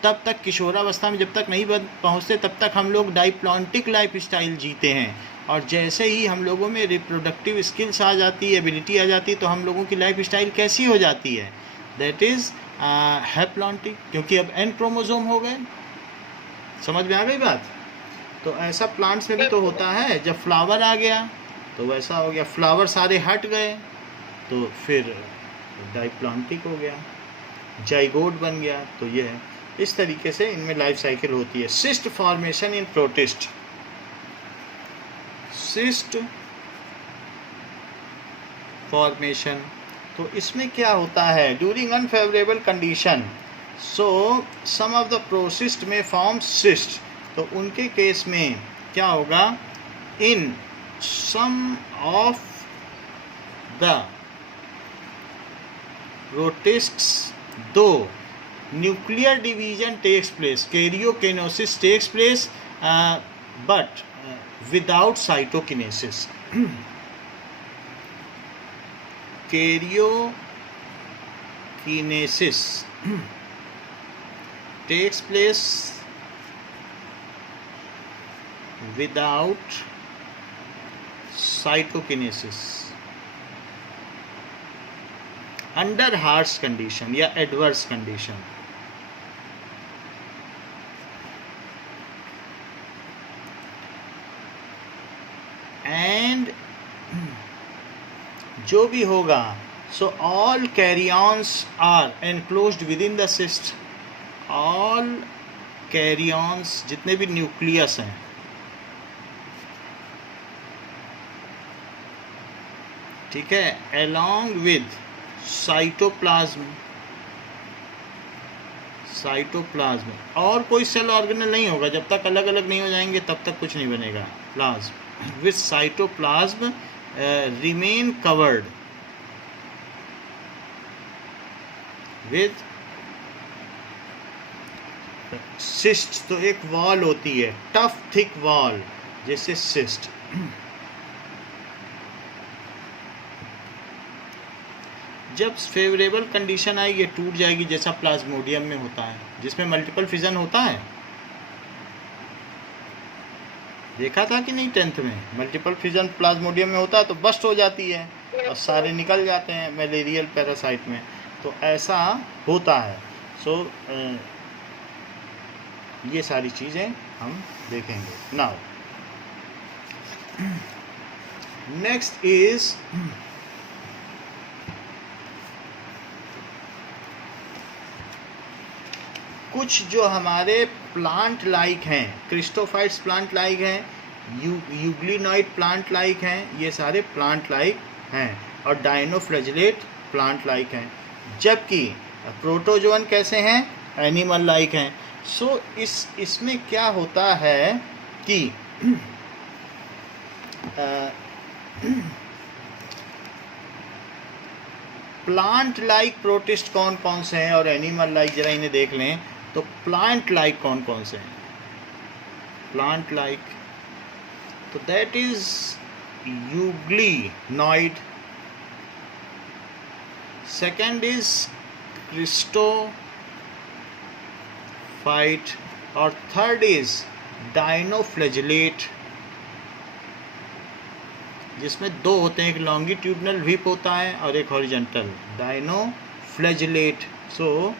तब तक किशोरावस्था में जब तक नहीं पहुँचते, तब तक हम लोग डाइप्लॉन्टिक लाइफ स्टाइल जीते हैं। और जैसे ही हम लोगों में रिप्रोडक्टिव स्किल्स आ जाती है, एबिलिटी आ जाती है, तो हम लोगों की लाइफ स्टाइल कैसी हो जाती है? दैट इज़ हैप्लॉन्टिक, क्योंकि अब एन क्रोमोसोम हो गए। समझ में आ गई बात? तो ऐसा प्लांट्स में भी तो होता है, जब फ्लावर आ गया तो वैसा हो गया, फ्लावर सारे हट गए तो फिर डाइप्लॉन्टिक हो गया, जाइगोट बन गया। तो ये है, इस तरीके से इनमें लाइफ साइकिल होती है। Cyst formation in protist, cyst formation, तो इसमें क्या होता है? During unfavourable condition, so some of the protist में फॉर्म सिस्ट। तो उनके केस में क्या होगा? In some of the protists 2 nuclear division takes place, karyokinesis takes place but without cytokinesis. Karyokinesis takes place without cytokinesis under harsh condition या adverse condition. And जो भी होगा, so all karyons are enclosed within the cyst. All karyons जितने भी nucleus हैं, ठीक है, along with cytoplasm और कोई सेल ऑर्गेनल नहीं होगा जब तक अलग अलग नहीं हो जाएंगे, तब तक कुछ नहीं बनेगा. Plasm with cytoplasm remain covered with cyst. तो एक वॉल होती है, टफ थिक वॉल, जैसे सिस्ट. जब फेवरेबल कंडीशन आएगी ये टूट जाएगी, जैसा प्लाज्मोडियम में होता है जिसमें मल्टीपल फिजन होता है. देखा था कि नहीं 10th में? मल्टीपल फिजन प्लाज्मोडियम में होता है तो बस्ट हो जाती है और सारे निकल जाते हैं मलेरियल पैरासाइट में. तो ऐसा होता है. सो ये सारी चीज़ें हम देखेंगे. नाउ नेक्स्ट इज कुछ जो हमारे प्लांट लाइक हैं, क्रिस्टोफाइट्स प्लांट लाइक हैं, यूग्लिनॉइड प्लांट लाइक हैं, ये सारे प्लांट लाइक हैं, और डायनोफ्लैजेलेट प्लांट लाइक हैं. जबकि प्रोटोजोअन कैसे हैं? एनिमल लाइक हैं. सो इसमें क्या होता है कि प्लांट लाइक प्रोटिस्ट कौन कौन से हैं और एनिमल लाइक जरा इन्हें देख लें. तो प्लांट लाइक कौन कौन से हैं? प्लांट लाइक, तो that is euglenoid, second is chrysophyte, और थर्ड इज डायनोफ्लैजेलेट, जिसमें दो होते हैं, एक लॉन्गिट्यूडनल व्हिप होता है और एक हॉरिजॉन्टल. डायनोफ्लैजेलेट. सो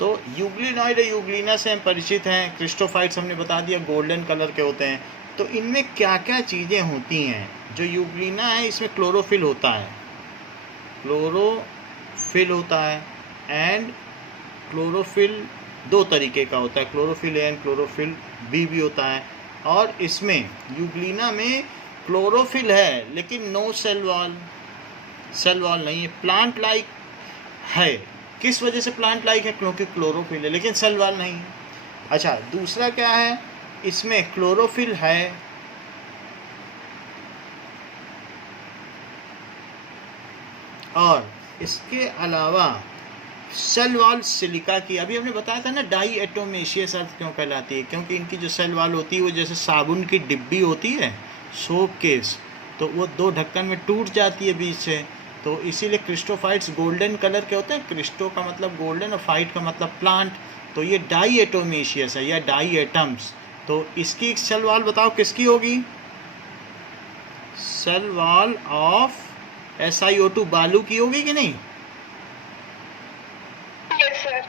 तो यूग्लिनॉइड और यूग्लिना से हम परिचित हैं. क्रिस्टोफाइट्स हमने बता दिया गोल्डन कलर के होते हैं. तो इनमें क्या क्या चीज़ें होती हैं? जो यूग्लिना है इसमें क्लोरोफिल होता है, क्लोरोफिल होता है. एंड क्लोरोफिल दो तरीके का होता है, chlorophyll A and chlorophyll B भी होता है. और इसमें यूग्लिना में क्लोरोफिल है लेकिन no cell wall, cell wall नहीं है. प्लांट लाइक है. किस वजह से प्लांट लाइक है? क्योंकि क्लोरोफिल है लेकिन सेल वॉल नहीं है. अच्छा, दूसरा क्या है? इसमें क्लोरोफिल है और इसके अलावा सेल वॉल सिलिका की, अभी हमने बताया था ना डाई एटोमेशियस अर्थ क्यों कहलाती है, क्योंकि इनकी जो सेल वॉल होती है वो जैसे साबुन की डिब्बी होती है, सोप केस, तो वो दो ढक्कन में टूट जाती है बीच से. तो इसीलिए क्रिस्टोफाइट्स गोल्डन कलर के होते हैं. क्रिस्टो का मतलब गोल्डन और फाइट का मतलब प्लांट. तो ये डाई एटोमेशियस है या डाई एटम्स. तो इसकी सेल वॉल बताओ किसकी होगी? सेल वॉल ऑफ SiO2 बालू की होगी कि नहीं? Yes, sir.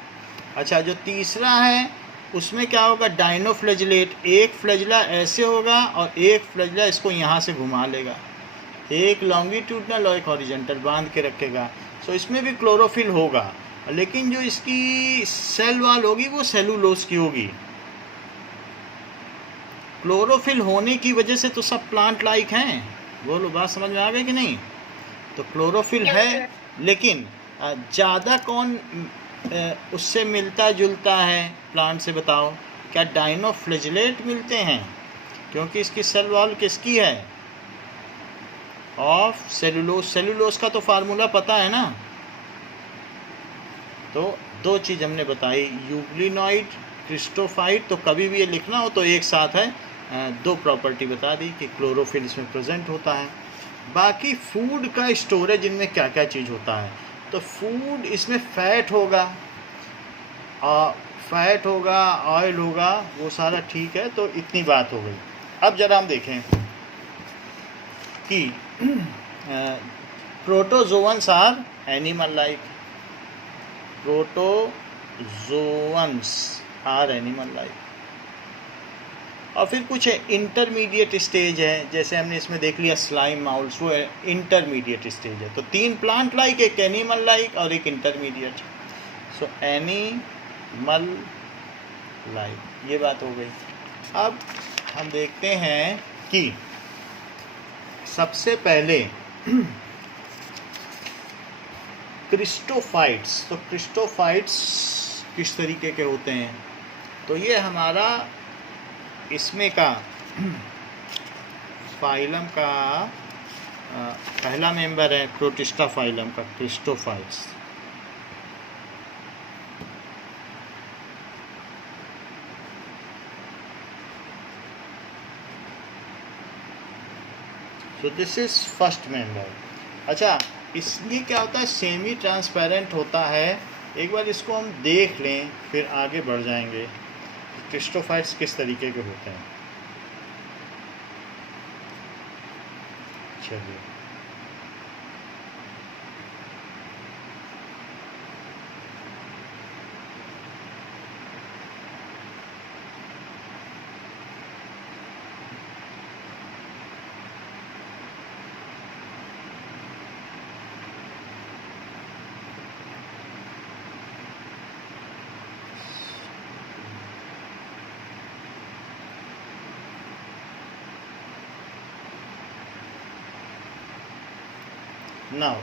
अच्छा, जो तीसरा है उसमें क्या होगा? डायनोफ्लैजेलेट. एक फ्लैजला ऐसे होगा और एक फ्लैजला इसको यहाँ से घुमा लेगा, एक लॉन्गिट्यूडनल और एक हॉरिजॉन्टल बांध के रखेगा. सो इसमें भी क्लोरोफिल होगा लेकिन जो इसकी सेल वॉल होगी वो सेलुलोज की होगी. क्लोरोफिल होने की वजह से तो सब प्लांट लाइक हैं. बोलो, बात समझ में आ गई कि नहीं? तो क्लोरोफिल है लेकिन ज़्यादा कौन उससे मिलता जुलता है प्लांट से? बताओ. क्या डायनोफ्लैजेलेट मिलते हैं? क्योंकि इसकी सेल वॉल किसकी है? Of cellulose. सेलुलोज का तो फार्मूला पता है ना। तो दो चीज़ हमने बताई, यूग्लिनॉइड, क्रिस्टोफाइट। तो कभी भी ये लिखना हो तो एक साथ है, दो प्रॉपर्टी बता दी कि क्लोरोफिल इसमें प्रेजेंट होता है। बाकी फूड का स्टोरेज इनमें क्या क्या चीज़ होता है, तो फूड इसमें फैट होगा, फैट होगा, ऑयल होगा, वो सारा ठीक है। तो इतनी बात हो गई। अब जरा हम देखें कि protozoans are animal like, protozoans are animal like. और फिर कुछ इंटरमीडिएट स्टेज है, जैसे हमने इसमें देख लिया स्लाइम माउल्स, वो इंटरमीडिएट स्टेज है। तो 3 प्लांट लाइक, एक एनिमल लाइक और एक इंटरमीडिएट। सो एनिमल लाइक, ये बात हो गई। अब हम देखते हैं कि सबसे पहले क्रिस्टोफाइट्स। तो क्रिस्टोफाइट्स किस तरीके के होते हैं, तो ये हमारा इसमें का फाइलम का पहला मेंबर है, प्रोटिस्टा फाइलम का chrysophytes. So this is first member. अच्छा, इसलिए क्या होता है, सेमी ट्रांसपेरेंट होता है। एक बार इसको हम देख लें, फिर आगे बढ़ जाएंगे क्रिस्टोफाइट्स किस तरीके के होते हैं। चलिए, नाउ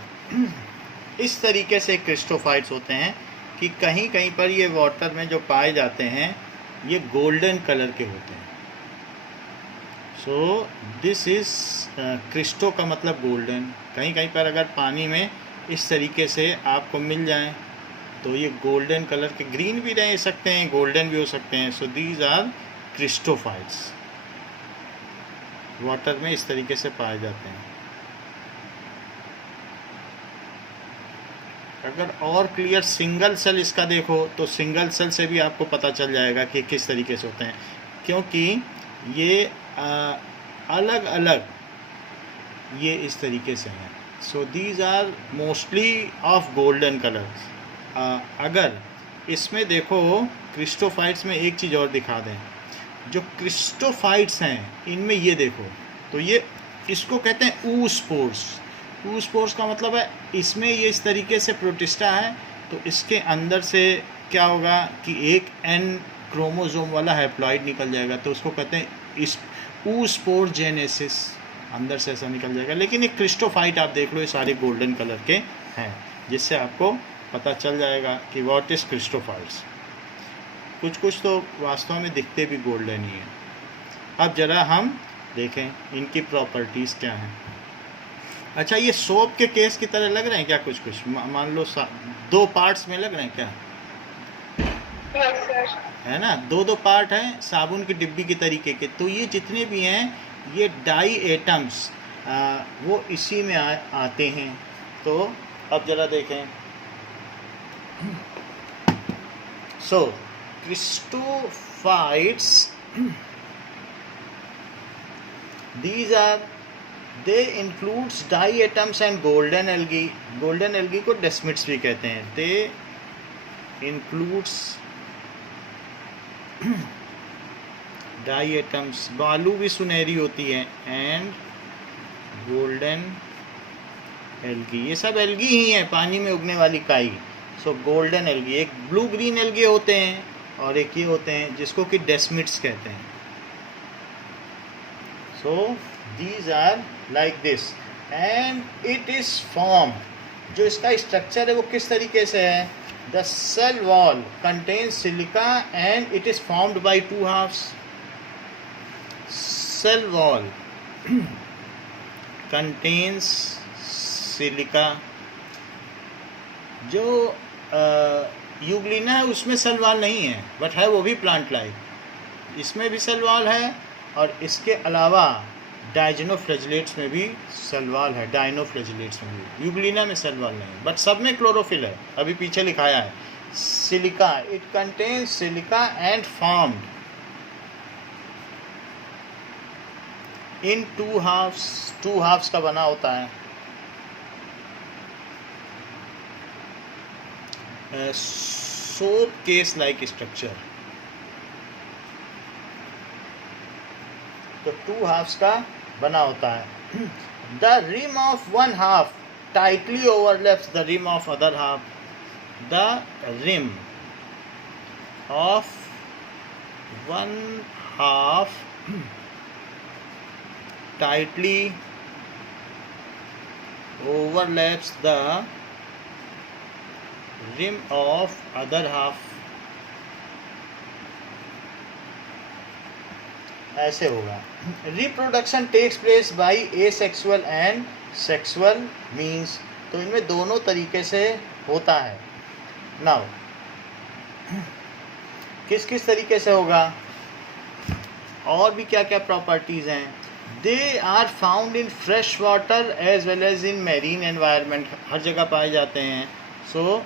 इस तरीके से क्रिस्टोफाइट्स होते हैं कि कहीं कहीं पर ये वाटर में जो पाए जाते हैं ये गोल्डन कलर के होते हैं। सो दिस इज क्रिस्टो का मतलब गोल्डन। कहीं कहीं पर अगर पानी में इस तरीके से आपको मिल जाए तो ये गोल्डन कलर के, ग्रीन भी रह सकते हैं, गोल्डन भी हो सकते हैं। सो दीज आर क्रिस्टोफाइट्स, वाटर में इस तरीके से पाए जाते हैं। अगर और क्लियर सिंगल सेल इसका देखो तो सिंगल सेल से भी आपको पता चल जाएगा कि किस तरीके से होते हैं, क्योंकि ये अलग अलग ये इस तरीके से हैं। So these are mostly of golden colour. अगर इसमें देखो क्रिस्टोफाइट्स में एक चीज़ और दिखा दें, जो क्रिस्टोफाइट्स हैं इनमें ये देखो, तो ये इसको कहते हैं ऊस्पोर्स। ऊस्पोर्स का मतलब है इसमें ये इस तरीके से प्रोटिस्टा है, तो इसके अंदर से क्या होगा कि एक एन क्रोमोसोम वाला हैप्लॉइड निकल जाएगा, तो उसको कहते हैं इस ऊस्पोर जेनेसिस, अंदर से ऐसा निकल जाएगा। लेकिन एक क्रिस्टोफाइट आप देख लो, ये सारे गोल्डन कलर के हैं, जिससे आपको पता चल जाएगा कि व्हाट इज़ क्रिस्टोफाइट्स। कुछ कुछ तो वास्तव में दिखते भी गोल्डन ही हैं। अब ज़रा हम देखें इनकी प्रॉपर्टीज़ क्या हैं। अच्छा, ये सोप के केस की तरह लग रहे हैं क्या कुछ कुछ? मान लो 2 पार्ट्स में लग रहे हैं क्या? Yes, sir. है ना, 2 पार्ट हैं साबुन की डिब्बी के तरीके के। तो ये जितने भी हैं ये डाई एटम्स वो इसी में आते हैं। तो अब ज़रा देखें। सो क्रिस्टोफाइट्स, these are, they includes diatoms and golden algae. golden algae को desmids भी कहते हैं। they includes diatoms, बालू भी सुनहरी होती है, and golden algae, ये सब एल्गी ही है, पानी में उगने वाली काई। सो गोल्डन एल्गी, एक ब्लू ग्रीन एल्गी होते हैं और एक ये होते हैं जिसको कि डेस्मिड्स कहते हैं। So these are like this and it is formed, जो इसका स्ट्रक्चर है वो किस तरीके से है, the cell wall contains silica and it is formed by 2 halves. Cell wall contains silica. जो यूग्लिना है उसमें सेल वॉल नहीं है, बट है वो भी प्लांट लाइक। इसमें भी सेल वॉल है, और इसके अलावा डायजनोफ्लैजिलेट्स में भी सेल वॉल है, डायनोफ्लैजिलेट्स में भी। यूग्लिना में सेल वॉल नहीं, बट सब में क्लोरोफिल है, अभी पीछे लिखाया है। Silica, it contains silica and formed in two halves का बना होता है। Soap case like structure. तो 2 हाफ्स का बना होता है। The rim of 1 half tightly overlaps the rim of other half. The rim of 1 half tightly overlaps the rim of other half। ऐसे होगा। Reproduction takes place by asexual and sexual means. तो इनमें दोनों तरीके से होता है। नाउ किस किस तरीके से होगा, और भी क्या क्या प्रॉपर्टीज हैं। They are found in fresh water as well as in marine environment. हर जगह पाए जाते हैं। So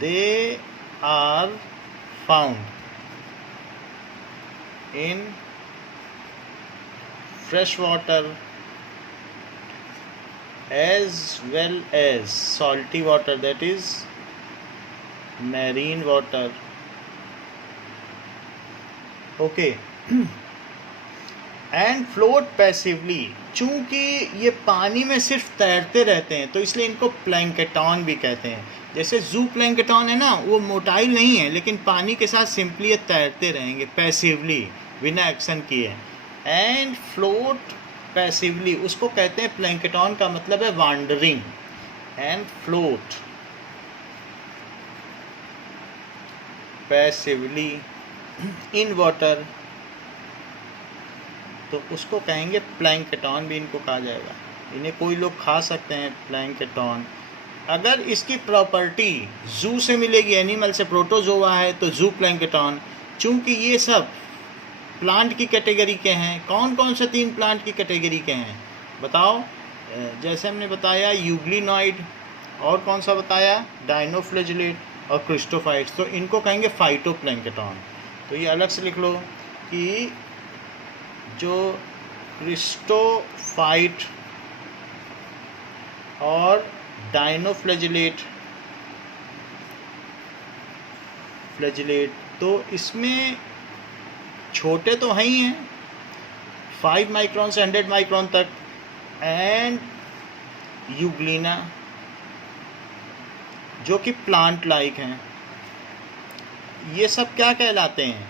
they are found in fresh water as well as salty water, that is marine water। okay and float passively। चूंकि ये पानी में सिर्फ तैरते रहते हैं तो इसलिए इनको प्लैंकेटॉन भी कहते हैं। जैसे जू प्लैंकेटॉन है ना, वो मोटाइल नहीं है, लेकिन पानी के साथ सिंपली ये तैरते रहेंगे पैसिवली, बिना एक्शन किए। एंड फ्लोट पैसिवली, उसको कहते हैं प्लैंकेटॉन का मतलब है wandering. And float passively in water, तो उसको कहेंगे प्लैंकेटॉन भी इनको कहा जाएगा। इन्हें कोई लोग खा सकते हैं प्लैंकेटॉन। अगर इसकी प्रॉपर्टी जू से मिलेगी, एनिमल से, प्रोटोजोआ है तो जू प्लैंकेटॉन। चूंकि ये सब प्लांट की कैटेगरी के हैं। कौन कौन से 3 प्लांट की कैटेगरी के हैं बताओ? जैसे हमने बताया यूग्लिनॉइड, और कौन सा बताया, डायनोफ्लैजिलेट और क्रिस्टोफाइट्स। तो इनको कहेंगे फाइटोप्लैंकेटॉन। तो ये अलग से लिख लो कि जो क्रिस्टोफाइट और डायनोफ्लैजिलेट तो इसमें छोटे तो हैं ही हैं, 5 माइक्रोन से 100 माइक्रोन तक। एंड यूग्लिना जो कि प्लांट लाइक हैं। ये सब क्या कहलाते हैं?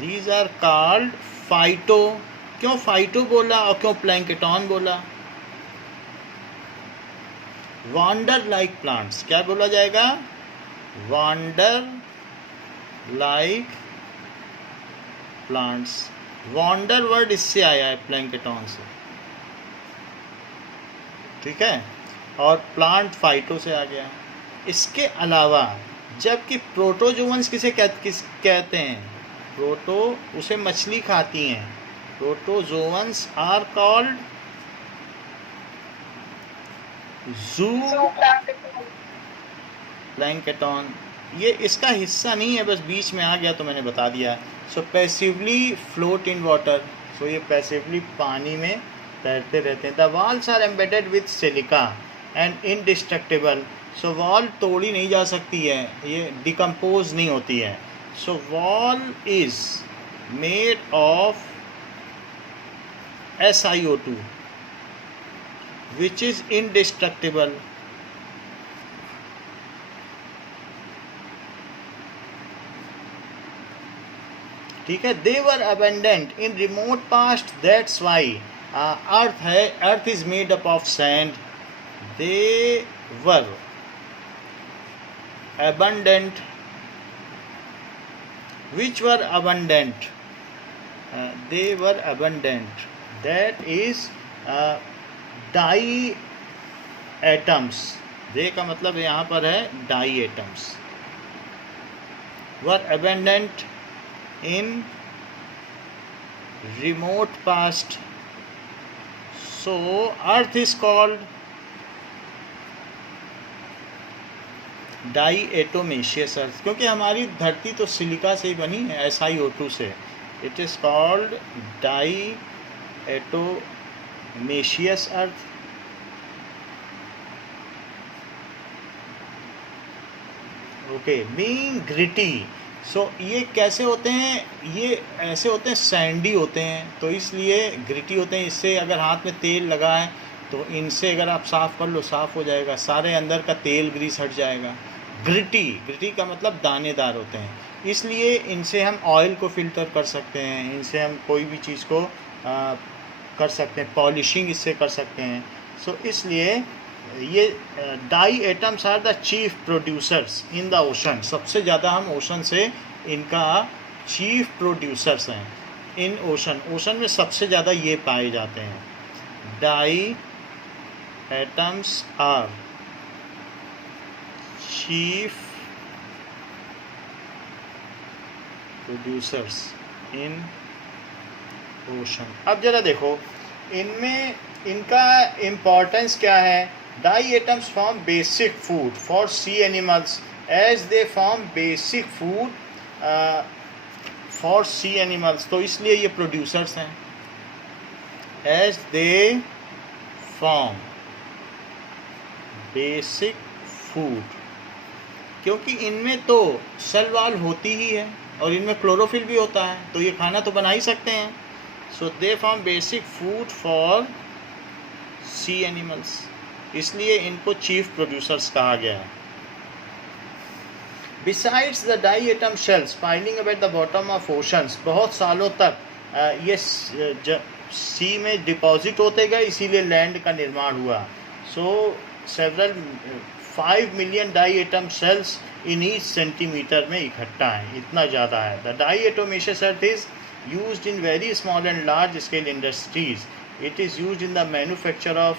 These are called phyto. क्यों फाइटो बोला और क्यों प्लैंकेटॉन बोला? Wander like plants. क्या बोला जाएगा? Wander like plants. Wander word इससे आया है, प्लैंकेटॉन से, ठीक है। और प्लांट फाइटो से आ गया। इसके अलावा जबकि प्रोटोजोअन्स किसे कहते हैं? प्रोटो, उसे मछली खाती हैं। प्रोटोजोअन्स आर कॉल्ड जू प्लैंकेटॉन। ये इसका हिस्सा नहीं है, बस बीच में आ गया तो मैंने बता दिया। So passively float in water. So ये पैसिवली पानी में तैरते रहते हैं। The walls are embedded with silica and indestructible. So wall तोड़ी नहीं जा सकती है, ये डिकम्पोज नहीं होती है। So wall is made of SiO2 which is indestructible। ठीक है। They were abundant in remote past, that's why earth है, earth is made up of sand. They were abundant, which were abundant, they were abundant, that is diatoms, they का मतलब यहाँ पर है diatoms, were abundant in remote past, so earth is called diatomaceous earth, क्योंकि हमारी धरती तो silica से ही बनी है, SiO2 से। It is called diatomaceous earth। Okay, being gritty, so ये कैसे होते हैं, ये ऐसे होते हैं, सैंडी होते हैं, तो इसलिए ग्रिटी होते हैं। इससे अगर हाथ में तेल लगा है तो इनसे अगर आप साफ़ कर लो, साफ़ हो जाएगा, सारे अंदर का तेल ग्रीस हट जाएगा। ग्रिटी, ग्रिटी का मतलब दानेदार होते हैं, इसलिए इनसे हम ऑयल को फ़िल्टर कर सकते हैं, इनसे हम कोई भी चीज़ को कर सकते हैं, पॉलिशिंग इससे कर सकते हैं। सो इसलिए ये diatoms are the chief producers in the ocean, सबसे ज़्यादा हम ओशन से इनका चीफ प्रोड्यूसर्स हैं इन ओशन, ओशन में सबसे ज़्यादा ये पाए जाते हैं। Diatoms are chief producers in ocean. अब ज़रा देखो इनमें इनका इम्पोर्टेंस क्या है। Diatoms form basic food for sea animals as they form basic food for sea animals, तो इसलिए ये प्रोड्यूसर्स हैं। As they form basic food, क्योंकि इनमें तो सेल वॉल होती ही है और इनमें क्लोरोफिल भी होता है, तो ये खाना तो बना ही सकते हैं। So they form basic food for sea animals, इसलिए इनको चीफ प्रोड्यूसर्स कहा गया है। Besides the diatom shells piling up at the bottom of oceans, बहुत सालों तक ये सी में डिपॉजिट होते गए, इसीलिए लैंड का निर्माण हुआ। So several 5 million diatom cells in each centimetre में इकट्ठा है, इतना ज़्यादा है। The diatomaceous earth is used in very small and large scale industries, it is used in the manufacture of,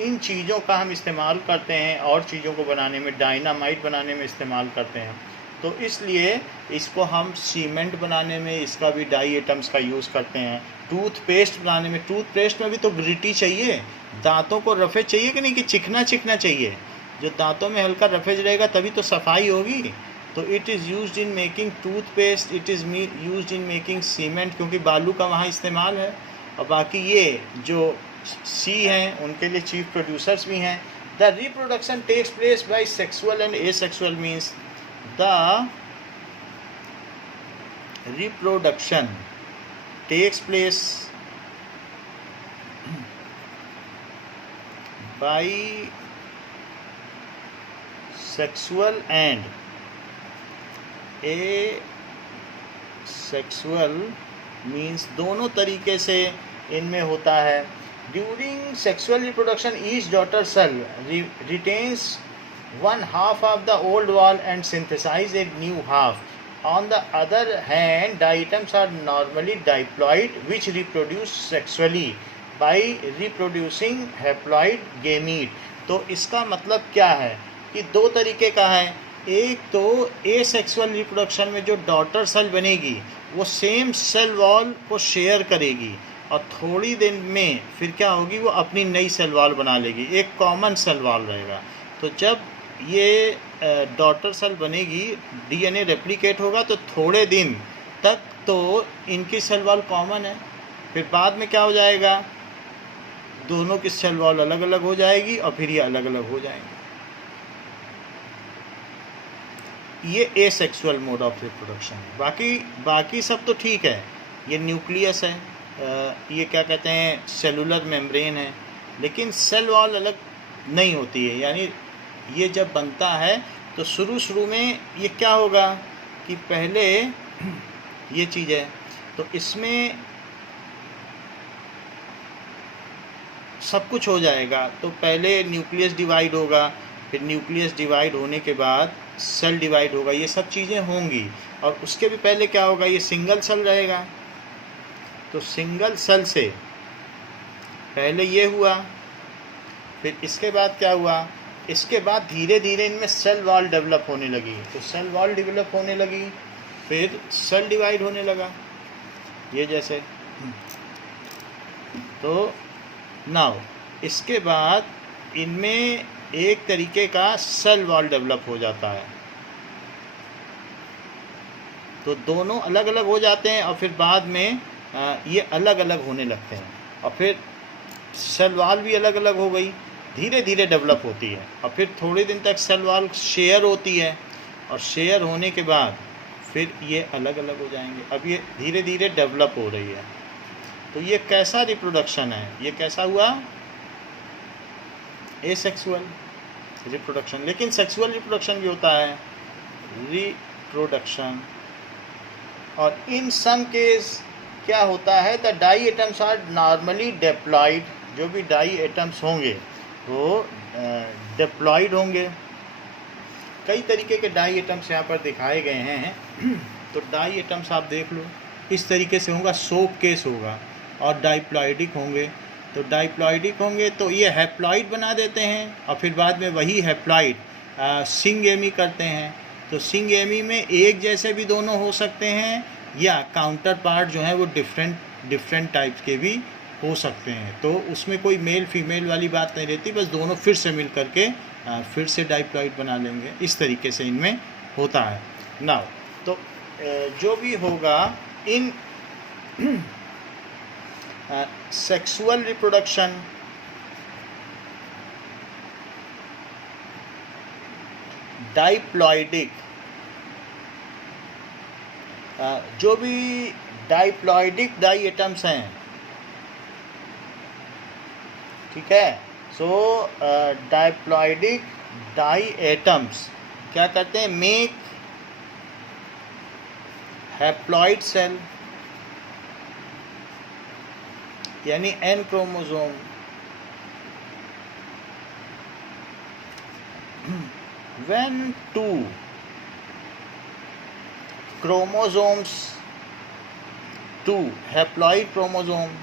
इन चीज़ों का हम इस्तेमाल करते हैं और चीज़ों को बनाने में, डायनामाइट बनाने में इस्तेमाल करते हैं, तो इसलिए इसको हम सीमेंट बनाने में इसका भी डाई एटम्स का यूज़ करते हैं। टूथपेस्ट बनाने में, टूथपेस्ट में भी तो ग्रिटी चाहिए, दांतों को रफेज चाहिए कि नहीं, कि चिकना चिकना चाहिए, जो दांतों में हल्का रफेज रहेगा तभी तो सफाई होगी। तो it is used in making toothpaste, it is used in making cement, क्योंकि बालू का वहाँ इस्तेमाल है। और बाकी ये जो सी हैं उनके लिए चीफ प्रोड्यूसर्स भी हैं। The reproduction takes place by sexual and asexual means, the reproduction takes place by sexual and asexual means, दोनों तरीके से इनमें होता है। During sexual reproduction each daughter cell retains one half of the old wall and synthesize a new half. On the other hand, diatoms are normally diploid which reproduce sexually by reproducing haploid gamete. तो इसका मतलब क्या है कि दो तरीके का है। एक तो एसेक्सुअल रिप्रोडक्शन में जो डॉटर सेल बनेगी वो सेम सेल वॉल को शेयर करेगी और थोड़ी दिन में फिर क्या होगी, वो अपनी नई सेल वॉल बना लेगी, एक कॉमन सेल वॉल रहेगा। तो जब ये डॉटर सेल बनेगी, डीएनए रेप्लिकेट होगा, तो थोड़े दिन तक तो इनकी सेल वॉल कॉमन है, फिर बाद में क्या हो जाएगा, दोनों की सेल वॉल अलग अलग हो जाएगी और फिर ये अलग अलग हो जाएंगे। ये एसेक्सुअल मोड ऑफ रिप्रोडक्शन है। बाकी सब तो ठीक है, ये न्यूक्लियस है, ये क्या कहते हैं, सेलुलर मेम्ब्रेन है, लेकिन सेल वॉल अलग नहीं होती है। यानी ये जब बनता है तो शुरू में ये क्या होगा कि पहले ये चीज़ है, तो इसमें सब कुछ हो जाएगा। तो पहले न्यूक्लियस डिवाइड होगा, फिर न्यूक्लियस डिवाइड होने के बाद सेल डिवाइड होगा, ये सब चीज़ें होंगी। और उसके भी पहले क्या होगा, ये सिंगल सेल रहेगा। तो सिंगल सेल से पहले ये हुआ, फिर इसके बाद क्या हुआ, इसके बाद धीरे धीरे इनमें सेल वॉल डेवलप होने लगी। तो सेल वॉल डेवलप होने लगी, फिर सेल डिवाइड होने लगा, ये जैसे। तो नाउ इसके बाद इनमें एक तरीके का सेल वॉल डेवलप हो जाता है। तो दोनों अलग अलग हो जाते हैं और फिर बाद में ये अलग अलग होने लगते हैं, और फिर सेल वॉल भी अलग अलग हो गई, धीरे धीरे डेवलप होती है, और फिर थोड़े दिन तक सेल वॉल शेयर होती है, और शेयर होने के बाद फिर ये अलग अलग हो जाएंगे। अब ये धीरे धीरे डेवलप हो रही है। तो ये कैसा रिप्रोडक्शन है, ये कैसा हुआ, एसेक्सुअल रिप्रोडक्शन। लेकिन सेक्सुअल रिप्रोडक्शन भी होता है, रिप्रोडक्शन। और इन सम केस क्या होता है, the diatoms are normally diploid. जो भी डाई एटम्स होंगे वो डिप्लॉयड होंगे। कई तरीके के डाई एटम्स यहाँ पर दिखाए गए हैं। तो डाई एटम्स आप देख लो, इस तरीके से होगा, सोप केस होगा, और डाइप्लॉयडिक होंगे। तो डाइप्लॉयडिक होंगे तो ये हैप्लॉइड बना देते हैं, और फिर बाद में वही हैप्लॉइड सिंगेमी करते हैं। तो सिंगेमी में एक जैसे भी दोनों हो सकते हैं, या काउंटर पार्ट जो है वो डिफरेंट टाइप्स के भी हो सकते हैं। तो उसमें कोई मेल फीमेल वाली बात नहीं रहती, बस दोनों फिर से मिल करके फिर से डाइप्लॉइड बना लेंगे। इस तरीके से इनमें होता है। नाउ तो जो भी होगा इन सेक्सुअल रिप्रोडक्शन, डाइप्लॉयडिक, जो भी डाइप्लॉयडिक डाई एटम्स हैं, ठीक है। सो डाइप्लॉयडिक डाई एटम्स क्या करते हैं, मेक हैप्लॉइड सेल, यानी n chromosome. when two chromosomes, two haploid chromosome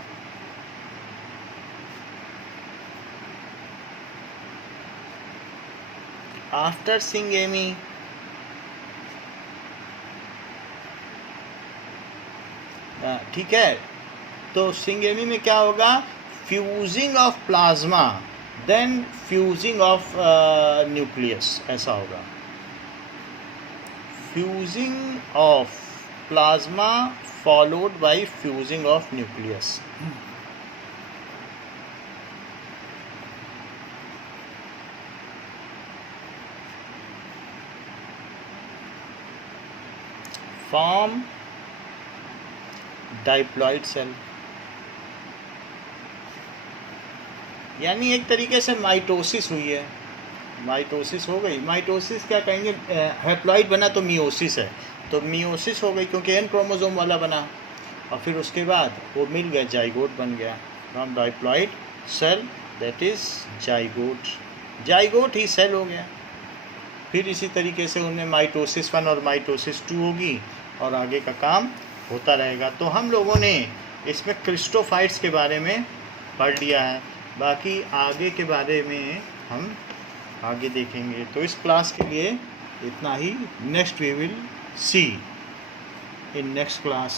after syngamy ठीक है। तो सिंगेमी में क्या होगा, fusing of plasma then fusing of nucleus, ऐसा होगा। Fusing of plasma followed by fusing of nucleus. Form diploid cell, यानी एक तरीके से माइटोसिस हुई है, माइटोसिस हो गई। माइटोसिस क्या कहेंगे, हैप्लॉइड बना तो मियोसिस है, तो मियोसिस हो गई क्योंकि एन क्रोमोसोम वाला बना, और फिर उसके बाद वो मिल गया, जाइगोट बन गया। From diploid cell that is zygote, zygote ही सेल हो गया। फिर इसी तरीके से उनमें माइटोसिस 1 और माइटोसिस 2 होगी, और आगे का काम होता रहेगा। तो हम लोगों ने इसमें क्रिस्टोफाइट्स के बारे में पढ़ लिया है, बाकी आगे के बारे में हम आगे देखेंगे। तो इस क्लास के लिए इतना ही। Next we will see in next class.